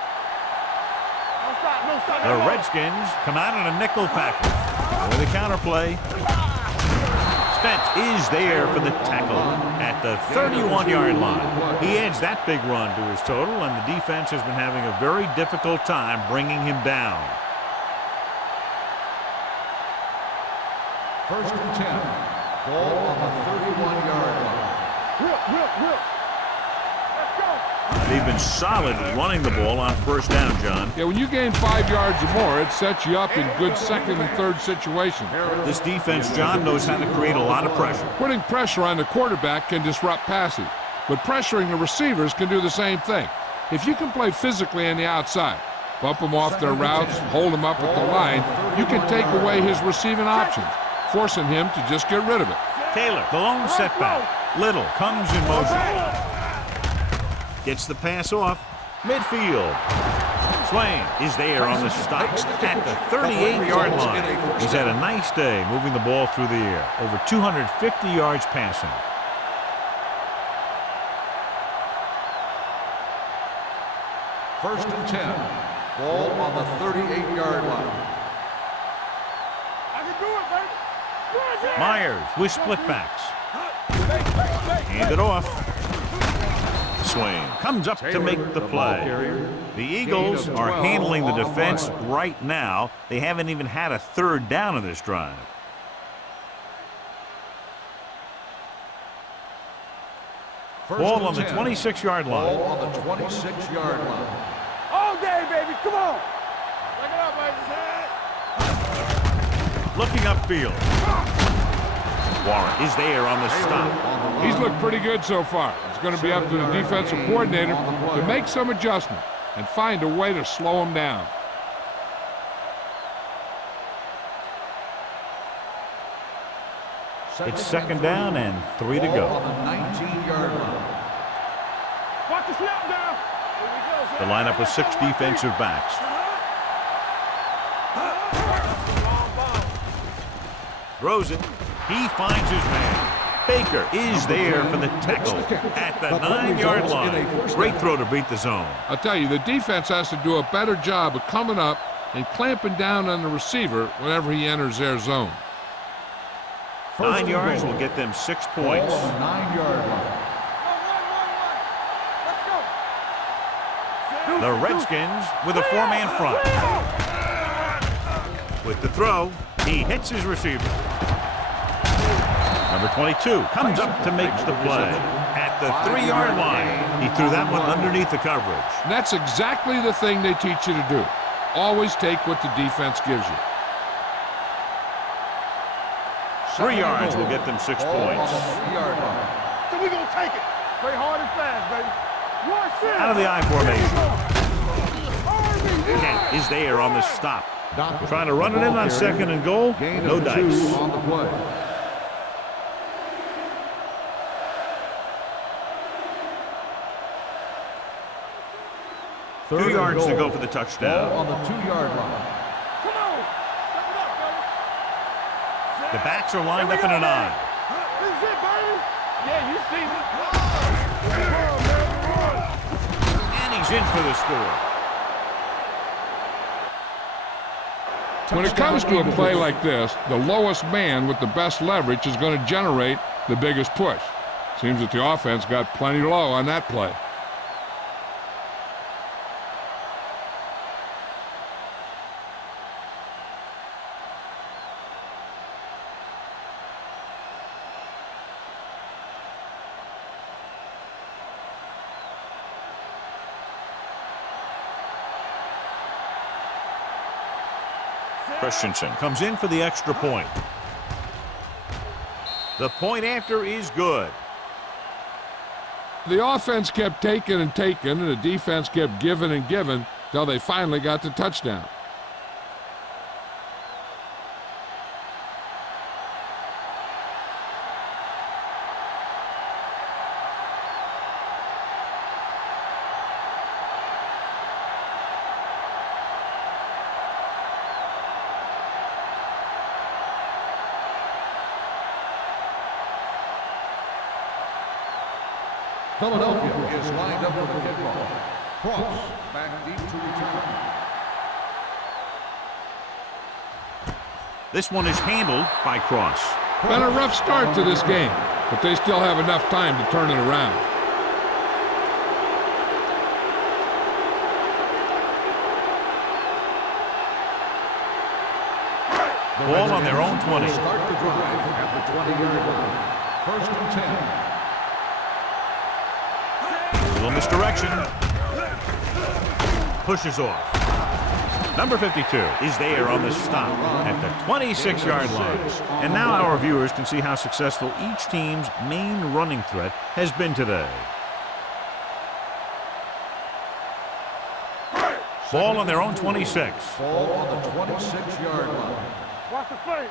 No stop. The Redskins come out in a nickel package. With a counterplay. Spence is there for the tackle at the 31-yard line. He adds that big run to his total, and the defense has been having a very difficult time bringing him down. 1st and 10. Ball on the 31-yard line. Will. Let's go. They've been solid running the ball on 1st down, John. Yeah, when you gain 5 yards or more, it sets you up in good second and third situations. This defense, John, knows how to create a lot of pressure. Putting pressure on the quarterback can disrupt passing. but pressuring the receivers can do the same thing. If you can play physically on the outside, bump them off their routes, hold them up at the line, you can take away his receiving options, forcing him to just get rid of it. Taylor, the lone setback. Little comes in motion. Gets the pass off. Midfield. Swain is there on the stop at the 38-yard line. He's had a nice day moving the ball through the air. Over 250 yards passing. First and 10. Ball on the 38-yard line. I can do it, baby. Myers with split backs. Hand it off. Swain comes up to make the play. The Eagles are handling the defense right now. They haven't even had a third down of this drive. Ball on the 26-yard line. Ball on the 26-yard line. All day, baby. Come on. Look it up, baby. Looking upfield. Warren is there on the stop. He's looked pretty good so far. It's going to be up to the defensive coordinator to make some adjustments and find a way to slow him down. It's second down and 3 to go. On the 19-yard line. Watch the snap down. Here we go, The lineup with 6 defensive backs. Throws it. He finds his man. Baker is there for the tackle at the 9-yard line. Great throw to beat the zone. I'll tell you, the defense has to do a better job of coming up and clamping down on the receiver whenever he enters their zone. 9 yards will get them 6 points. Ball on the 9-yard line. Let's go. The Redskins with a 4-man front. With the throw, he hits his receiver. Number 22 comes up to make the play at the 3-yard line. He threw that one underneath the coverage. And that's exactly the thing they teach you to do. Always take what the defense gives you. 3 yards will get them 6 points. Yard line. So we gonna take it. Play hard and fast, baby. Out of the I formation. Kent is there on the stop. Trying to run it in on 2nd and goal. No dice. On the play. Third 2 yards to goal. go for the touchdown. Ball on the 2-yard line. Come on. Step it up, baby. The backs are lined up in an I. This is it, baby. Yeah, you see me. Come on, man. Run. And he's in for the score. When it comes to a play like this, the lowest man with the best leverage is going to generate the biggest push. Seems that the offense got plenty low on that play. Christensen comes in for the extra point. The point after is good. The offense kept taking and taking, and the defense kept giving and giving till they finally got the touchdown. Philadelphia is lined up for the kickoff. Cross back deep to return. This one is handled by Cross. Been a rough start to this game, but they still have enough time to turn it around. Ball on their own 20. Start the drive at the 20-yard line. First and 10. Little misdirection. Pushes off. Number 52 is there on the stop at the 26-yard line. And now our viewers can see how successful each team's main running threat has been today. Ball on their own 26. Ball on the 26-yard line. Watch the fake.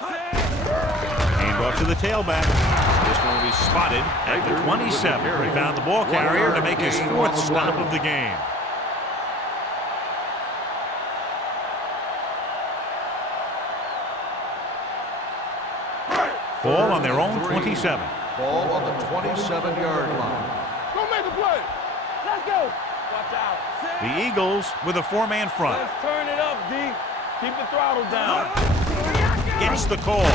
Hand off to the tailback. This one will be spotted at the 27. He found the ball carrier to make his fourth stop of the game. Ball on their own 27. Ball on the 27-yard line. Go make a play. Let's go. Watch out. The Eagles with a four-man front. Let's turn it up, D. Keep the throttle down. Gets the call.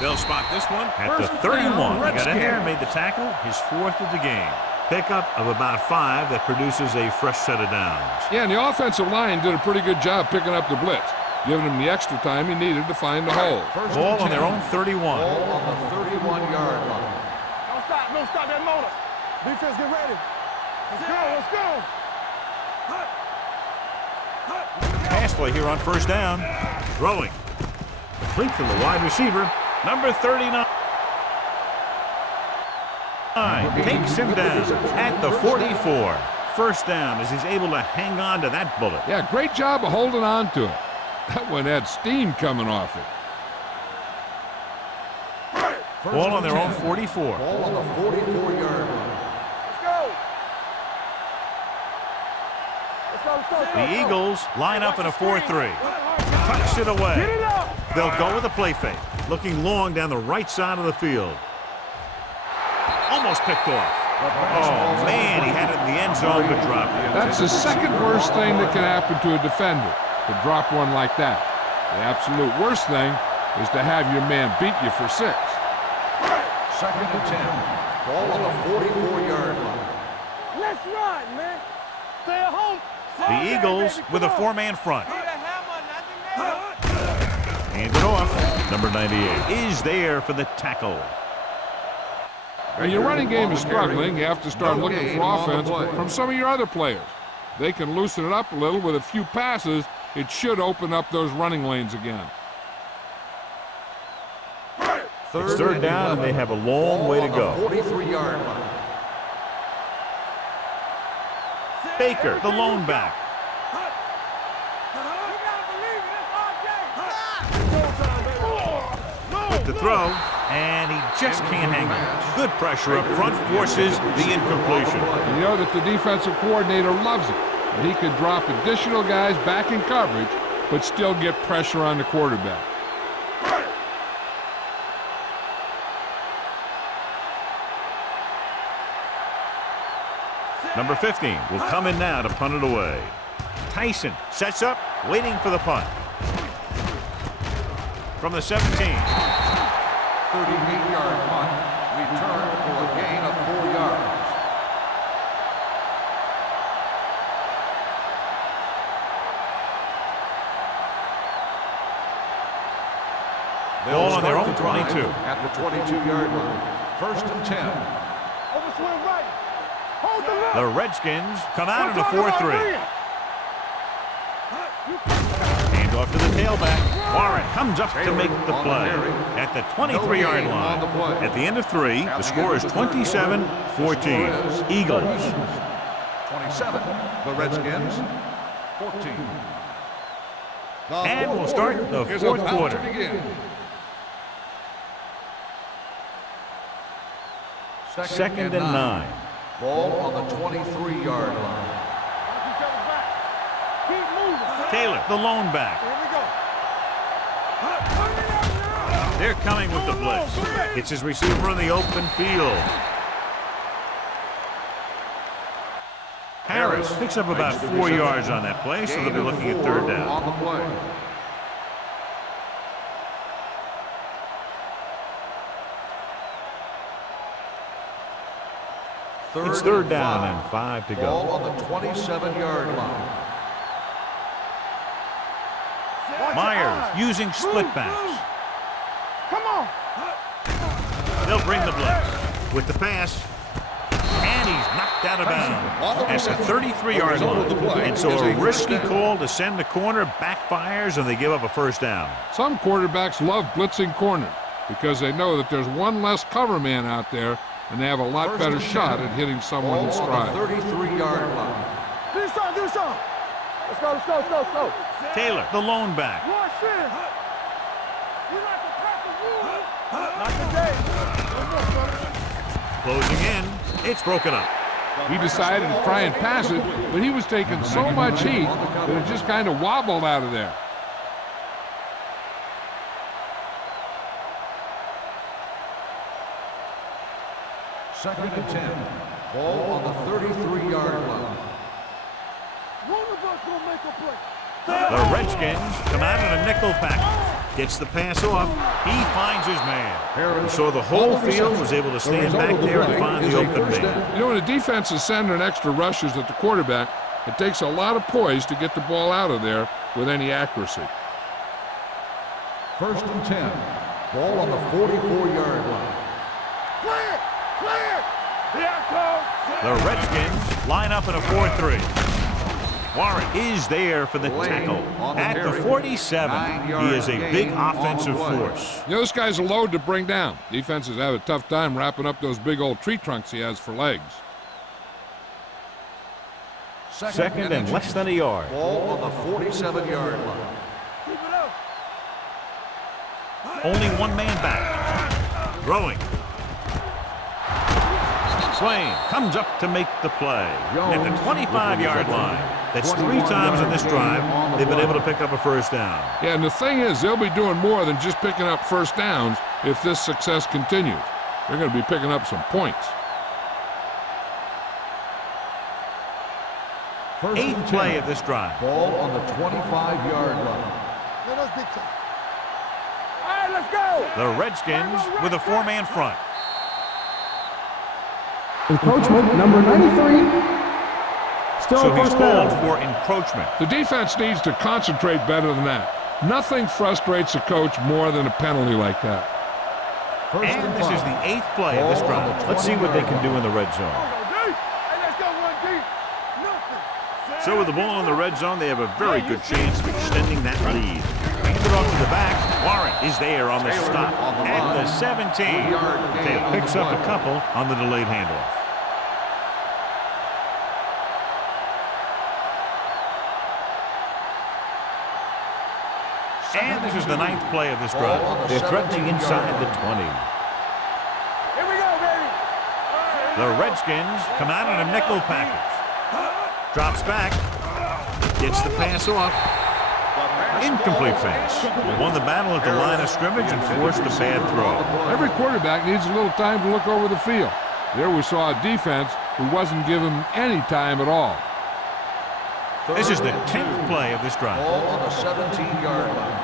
They'll spot this one at the 31. He got in there and made the tackle, his fourth of the game. Pickup of about 5 that produces a fresh set of downs. Yeah, and the offensive line did a pretty good job picking up the blitz, giving him the extra time he needed to find the hole. Ball on their own 31. Ball on the 31-yard line. Don't stop that motor. Defense, get ready. Let's go. Pass play here on first down. Throwing. Complete to the wide receiver, number 39. Takes him down at the 44. First down as he's able to hang on to that bullet. Yeah, great job of holding on to it. That one had steam coming off it. Ball on their own 44. Ball on the 44-yard line. The Eagles line up in a 4-3. Tucks it away. They'll go with a play fake. Looking long down the right side of the field. Almost picked off. Oh, man, he had it in the end zone but dropped it. That's the second worst thing that can happen to a defender, to drop one like that. The absolute worst thing is to have your man beat you for 6. Second and 10. Ball on the 44-yard line. Let's run, man. Stay at home. The Eagles with a four-man front. Hand it off. Number 98 is there for the tackle. When your running game is struggling, you have to start looking for offense from some of your other players. They can loosen it up a little with a few passes. It should open up those running lanes again. It's third down, and they have a long way to go. 43-yard line. Baker, the lone back. With the throw, and he just can't hang on. Good pressure up front forces the incompletion. You know that the defensive coordinator loves it. That he could drop additional guys back in coverage, but still get pressure on the quarterback. Number 15 will come in now to punt it away. Tyson sets up, waiting for the punt. From the 17. 38-yard punt, returned for a gain of 4 yards. Ball on their own 22. At the 22-yard line. First and 10. Overswing right. Hold the left. The Redskins come out in a 4-3. Hand off to the tailback. Warren comes up to make the play at the 23-yard line. At the end of 3, the score is 27-14. Eagles. 27, the Redskins. 14. And we'll start the fourth quarter. Second and 9. Ball on the 23-yard line. Keep moving. Taylor, the lone back. Here we go. They're coming with the blitz. It's his receiver in the open field. Harris picks up about 4 yards on that play, so they'll be looking at third down. On the play. It's third down and 5 to Ball go. on the 27-yard line. Myers using split backs. Come on. They'll bring the blitz with the pass. And he's knocked out of bounds at the 33-yard line. And so a risky call to send the corner backfires, and they give up a first down. Some quarterbacks love blitzing corners because they know that there's one less cover man out there, and they have a lot better shot at hitting someone in stride. Ball on the 33-yard line. Finish off. Let's go, let's go, let's go, let's go. Taylor, the lone back. Wash in. You like to crack the rules. Not today. Closing in. It's broken up. He decided to try and pass it, but he was taking so much heat that it just kind of wobbled out of there. Second and 10. Ball on the 33-yard line. One of us will make a play. The Redskins come out in a nickel package. Gets the pass off. He finds his man. And so the whole field was able to stand back there and find the open man. You know, when the defense is sending extra rushers at the quarterback, it takes a lot of poise to get the ball out of there with any accuracy. First and 10. Ball on the 44-yard line. Clear! Clear! Here comes. The Redskins line up in a 4-3. Warren is there for the tackle. At the 47, he is a big offensive force. You know, this guy's a load to bring down. Defenses have a tough time wrapping up those big old tree trunks he has for legs. Second and less than a yard. Ball on the 47-yard line. Keep it up. Only one man back. Throwing. Swain comes up to make the play. At the 25-yard line. That's 3 times in this drive they've been able to pick up a first down. Yeah, and the thing is, they'll be doing more than just picking up first downs if this success continues. They're going to be picking up some points. Eighth play of this drive. Ball on the 25-yard line. Let us beat you. All right, let's go. The Redskins with a 4-man front. Encroachment number 93. Still So he's first called down. for encroachment. The defense needs to concentrate better than that. Nothing frustrates a coach more than a penalty like that. First And this 5. is the 8th play of this Ball on drive. the Let's see what they can do in the red zone. Go deep. Hey, let's go one deep. Nothing. So with the ball in the red zone, they have a very good chance of extending that lead. Hand it off to the back. Warren is there on the stop. At the 17. Taylor picks up a couple on the delayed handoff. And this is the 9th play of this drive. They're threatening inside the 20. Here we go, baby. The Redskins come out in a nickel package. Drops back. Gets the pass off. Incomplete pass. They won the battle at the line of scrimmage and forced a bad throw. Every quarterback needs a little time to look over the field. There we saw a defense who wasn't given any time at all. This is the 10th play of this drive. Ball on the 17-yard line.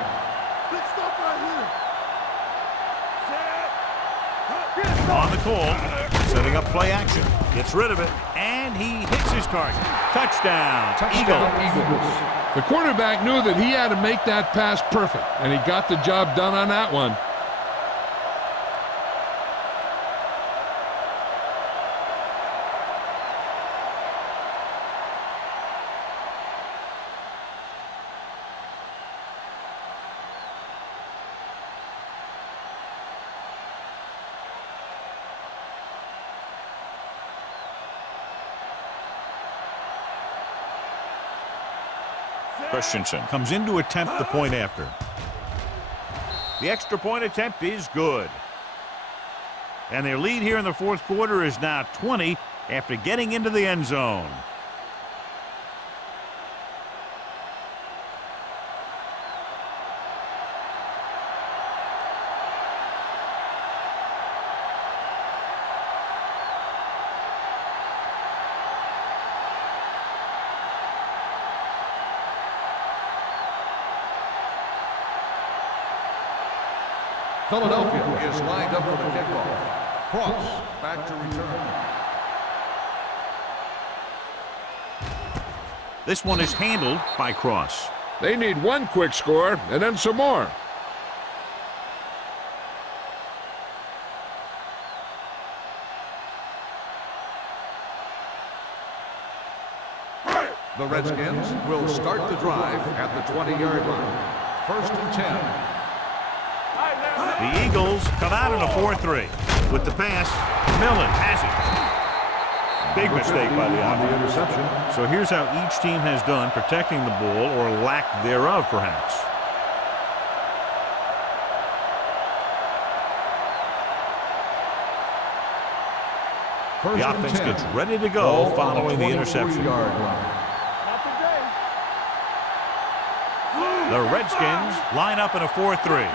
Big stop right here. Set. Get it. On the call. Setting up play action. Gets rid of it. And he hits his target. Touchdown. Eagles. The quarterback knew that he had to make that pass perfect, and he got the job done on that one. Christensen comes in to attempt the point after. The extra point attempt is good. And their lead here in the fourth quarter is now 20 after getting into the end zone. Philadelphia is lined up for the kickoff. Cross back to return. This one is handled by Cross. They need one quick score and then some more. The Redskins will start the drive at the 20-yard line. First and 10. The Eagles come out in a 4-3. With the pass, Millen has it. Big mistake by the on the offense. interception. So here's how each team has done protecting the ball, or lack thereof, perhaps. First The and offense 10. gets ready to go Ball on following the interception. 23-yard line. Not today. The Redskins line up in a 4-3.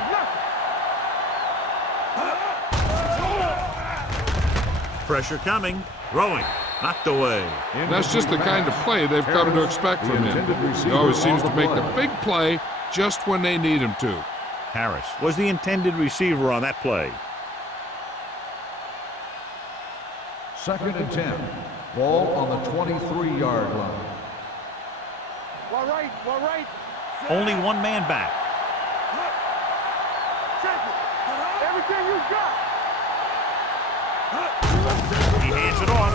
Pressure coming. Throwing. Knocked away. That's just the kind of play they've come to expect from him. He always seems to make the big play just when they need him to. Harris was the intended receiver on that play. Second and 10. Ball on the 23-yard line. Well, right, well, right. Only one man back. Check it. Everything you got. He hands it off.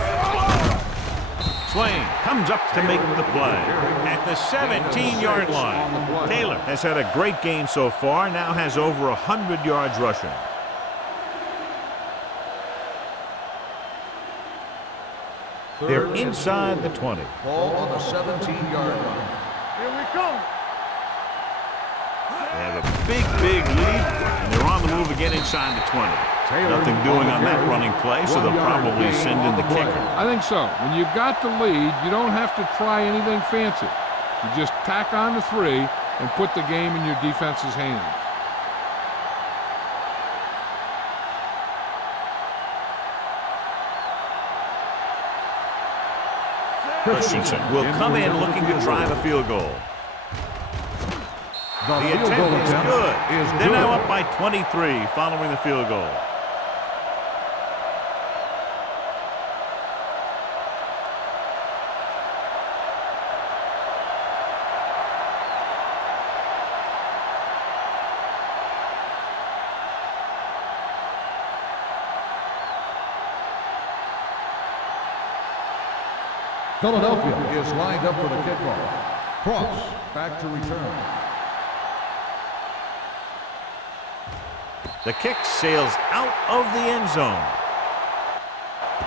Swain comes up to make the play at the 17-yard line. Taylor has had a great game so far, now has over 100 yards rushing. They're inside the 20. Ball on the 17-yard line. Here we come. They have a big lead, and they're on the move again inside the 20. Nothing doing on that running play, so they'll probably send in the kicker. I think so. When you've got the lead, you don't have to try anything fancy. You just tack on the 3 and put the game in your defense's hands. Christensen will come in looking to drive a field goal. The attempt is good. They're now up by 23 following the field goal. Philadelphia is lined up for the kickoff. Cross back to return. The kick sails out of the end zone.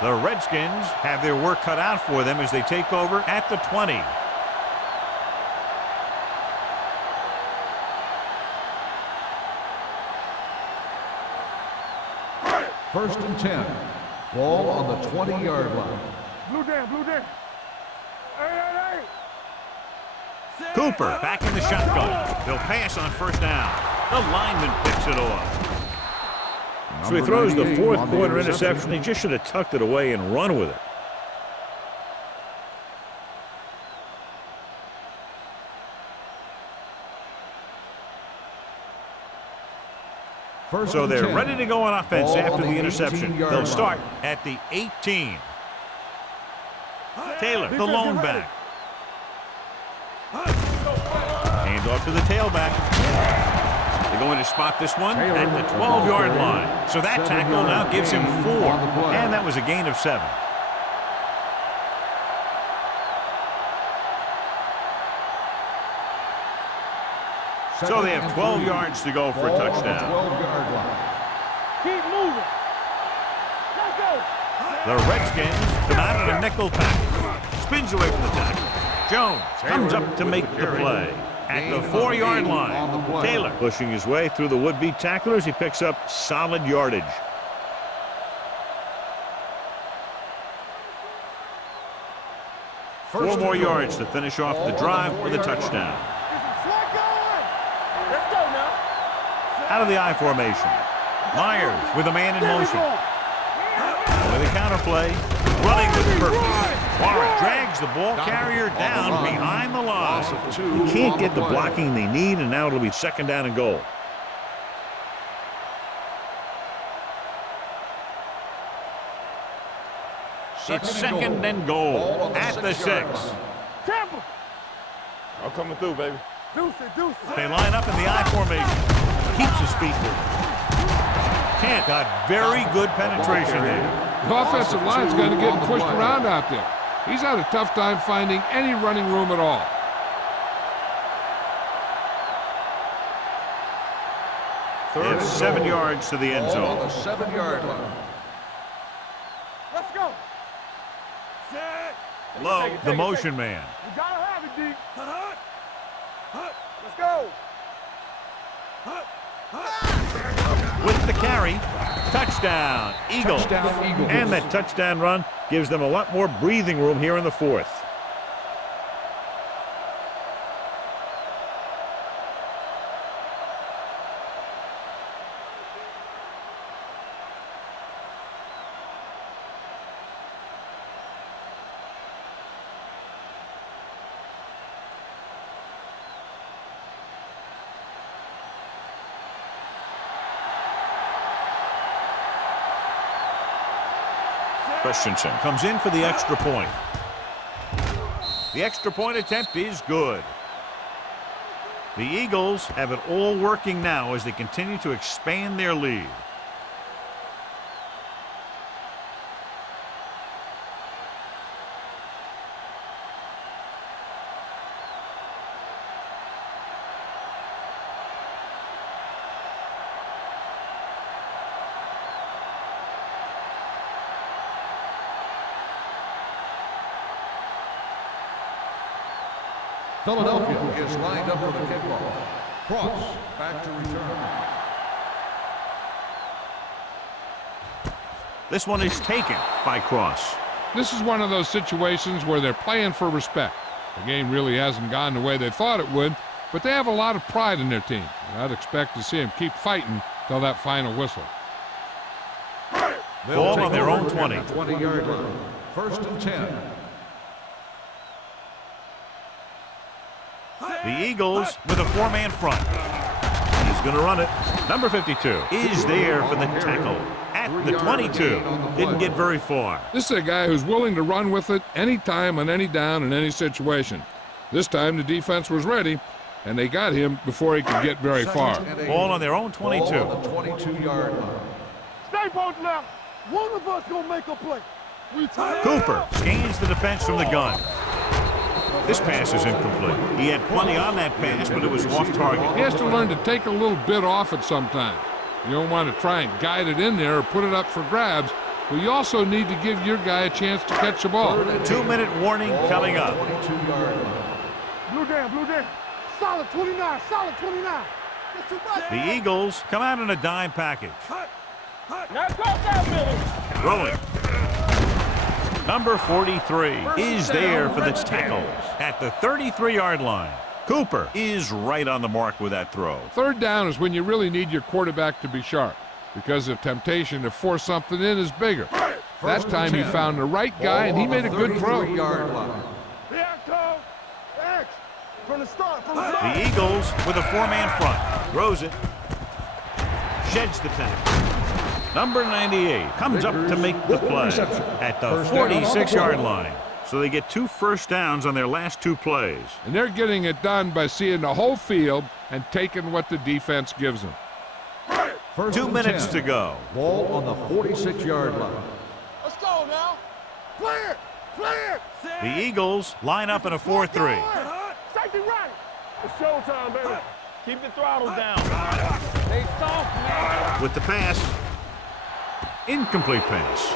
The Redskins have their work cut out for them as they take over at the 20. First and 10. Ball on the 20-yard line. Blue down, blue down. Hey. Cooper back in the shotgun. They'll pass on first down. The lineman picks it off. So he throws the fourth quarter interception. He just should have tucked it away and run with it. So they're ready to go on offense after the interception. They'll start at the 18. Taylor, the lone back. Hand off to the tailback. They're going to spot this one at the 12-yard line. So that tackle now gives him 4. And that was a gain of 7. So they have 12 yards to go for a touchdown. Keep moving. Let's go. The Redskins come out of a nickel package. Spins away from the tackle. Jones comes up to make the play at the 4-yard line. Taylor pushing his way through the would-be tacklers. He picks up solid yardage. Four more yards to finish off the drive with a touchdown. Let's go now. Out of the I formation. Myers with a man in motion. With a counter play. Running with purpose. Warren drags the ball carrier down behind the line. He can't get the blocking they need, and now it'll be second down and goal. It's second and goal at the 6. Tampa. I'm coming through, baby. Deuce it. They line up in the I formation. Keeps his feet moving. Kent got very good penetration there. The offensive line's going to get pushed around out there. He's had a tough time finding any running room at all. They have 7 yards to the end On zone. the 7-yard line. Let's go. Low, the motion man. You gotta have it, D. Let's go. With the carry, touchdown, Eagle. Touchdown, Eagles. And that touchdown run gives them a lot more breathing room here in the fourth. Christensen comes in for the extra point. The extra point attempt is good. The Eagles have it all working now as they continue to expand their lead. Philadelphia is lined up for the kickoff. Cross back to return. This one is taken by Cross. This is one of those situations where they're playing for respect. The game really hasn't gone the way they thought it would, but they have a lot of pride in their team. And I'd expect to see them keep fighting till that final whistle. Ball on their own 20. 20-yard line. First and 10. The Eagles with a four-man front. He's going to run it. Number 52 is there for the tackle at the 22. Didn't get very far. This is a guy who's willing to run with it anytime, on any down, in any situation. This time the defense was ready, and they got him before he could get very far. Ball on their own 22. Ball on the 22-yard line. Stay both now. One of us gonna make a play. Cooper scans the defense from the gun. This pass is incomplete. He had plenty on that pass, but it was off target. He has to learn to take a little bit off it sometimes. You don't want to try and guide it in there or put it up for grabs, but you also need to give your guy a chance to catch the ball. 2-minute warning coming up. 22-yard line. Blue down. Solid 29, solid 29. That's too much. The Eagles come out in a dime package. Now cross out, Miller. Throwing. Number 43 is there for the tackle at the 33-yard line. Cooper is right on the mark with that throw. Third down is when you really need your quarterback to be sharp because the temptation to force something in is bigger. That time he found the right guy and he made a good throw. 33-yard line. Yeah, Cole. X. From the start. The Eagles with a four-man front. Throws it. Sheds the tackle. Number 98 comes up to make the play at the 46-yard line. So they get 2 first downs on their last 2 plays. And they're getting it done by seeing the whole field and taking what the defense gives them. 2 minutes to go. Ball on the 46-yard line. Let's go now. Clear. The Eagles line up in a 4-3. Safety right. It's showtime, baby. Keep the throttle down. Stay soft, man. With the pass. Incomplete pass.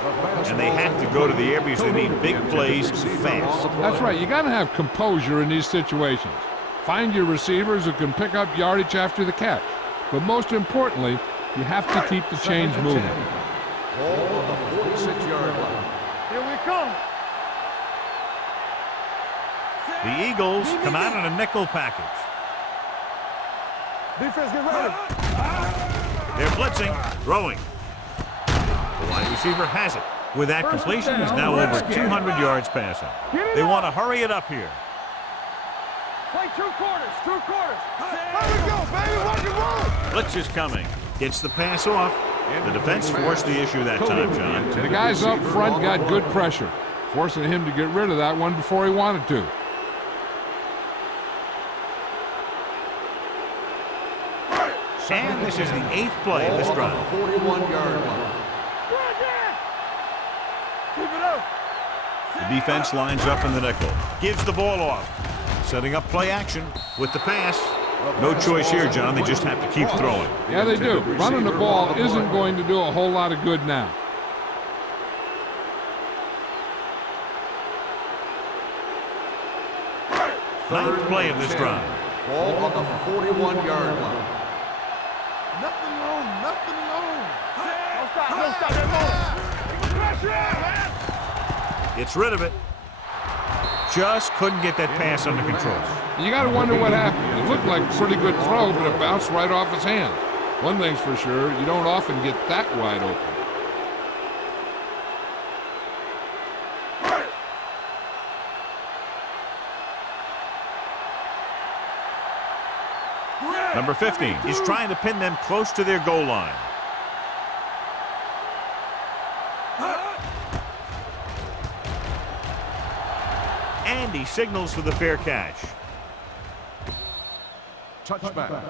And they have to go to the air because they need big plays fast. That's right. You got to have composure in these situations. Find your receivers who can pick up yardage after the catch. But most importantly, you have to keep the chains moving. Ball on the 46-yard line. Here we come. The Eagles come out in a nickel package. Defense, get ready. They're blitzing, throwing. The wide receiver has it. With that completion, he's now over 200 yards passing. They want to hurry it up here. Play 2 quarters. There we go, baby. Rock and roll. Blitz is coming. Gets the pass off. The defense forced the issue that time, John. The guys up front got good pressure, forcing him to get rid of that one before he wanted to. And this is the 8th play of this drive. 41-yard line. Keep it up. The defense lines up in the nickel. Gives the ball off. Setting up play action with the pass. No choice here, John. They just have to keep throwing. Yeah, they do. Running the ball isn't going to do a whole lot of good now. Ninth play of this drive. Ball on the 41-yard line. Nothing long, nothing long. Don't stop that motor. Pressure out, man. Gets rid of it. Just couldn't get that pass under control. You got to wonder what happened. It looked like a pretty good throw, but it bounced right off his hand. One thing's for sure, you don't often get that wide open. Number 15 is trying to pin them close to their goal line. And he signals for the fair catch. Touchback.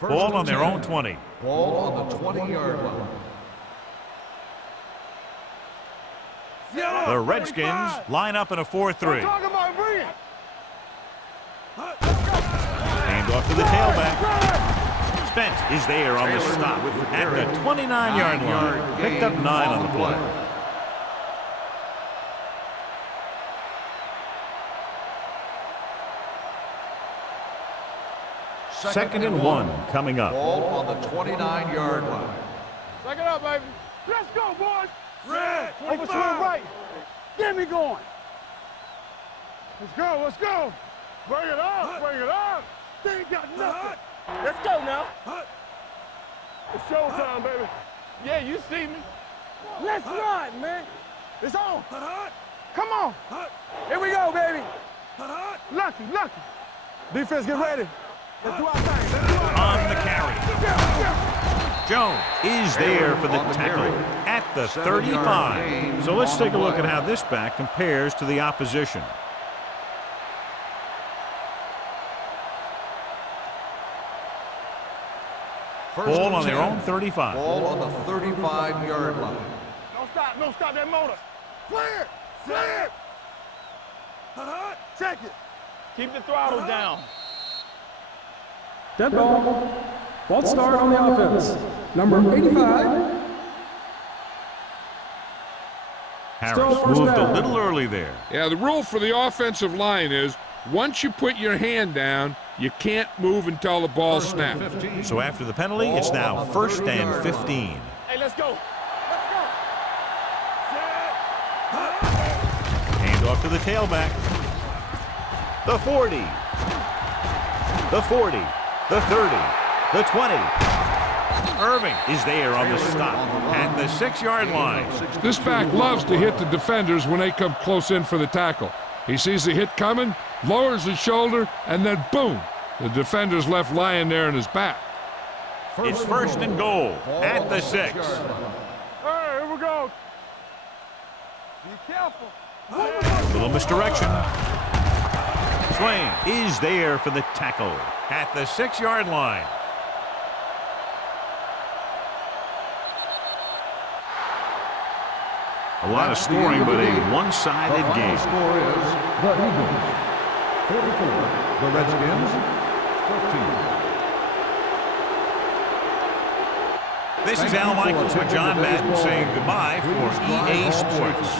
Ball on their own 20. Ball on the 20-yard line. The Redskins line up in a 4-3. Talk about bring it. Hand off to the tailback. Spence is there on the stop at the 29-yard line. Picked up 9 on the play. Second and 1 coming up. Ball on the 29-yard line. Suck it up, baby. Let's go, boys. Red, over to the right. Get me going. Let's go, let's go. Bring it up, bring it up. They ain't got nothing. Let's go now. It's showtime, baby. Yeah, you see me. Let's ride, man. It's on. Come on. Here we go, baby. Lucky, lucky. Defense, get ready. Let's do our thing. On the carry. Jones is there for the tackle at the 35. So let's take a look at how this back compares to the opposition. Ball on their own 35. Ball on the 35-yard line. Don't stop that motor. Clear, clear. Check it. Keep the throttle down. Dead ball. False start on the offense. Number 85. Harris Still first moved a down. little early there. Yeah, the rule for the offensive line is once you put your hand down, you can't move until the ball snaps. So after the penalty, it's now 1st and 15. Hey, let's go. Let's go. Hand off to the tailback. The 40. The 40. The 30. The 20. Irving is there on the stop at the 6-yard line. This back loves to hit the defenders when they come close in for the tackle. He sees the hit coming, lowers his shoulder, and then boom, the defender's left lying there in his back. It's 1st and goal at the 6. Hey, here we go. Be careful. Little misdirection. Swain is there for the tackle at the 6-yard line. A lot of scoring, but a one-sided game. The score is the Eagles 44, the Redskins 14. This is Al Michaels with John Madden saying goodbye for EA Sports.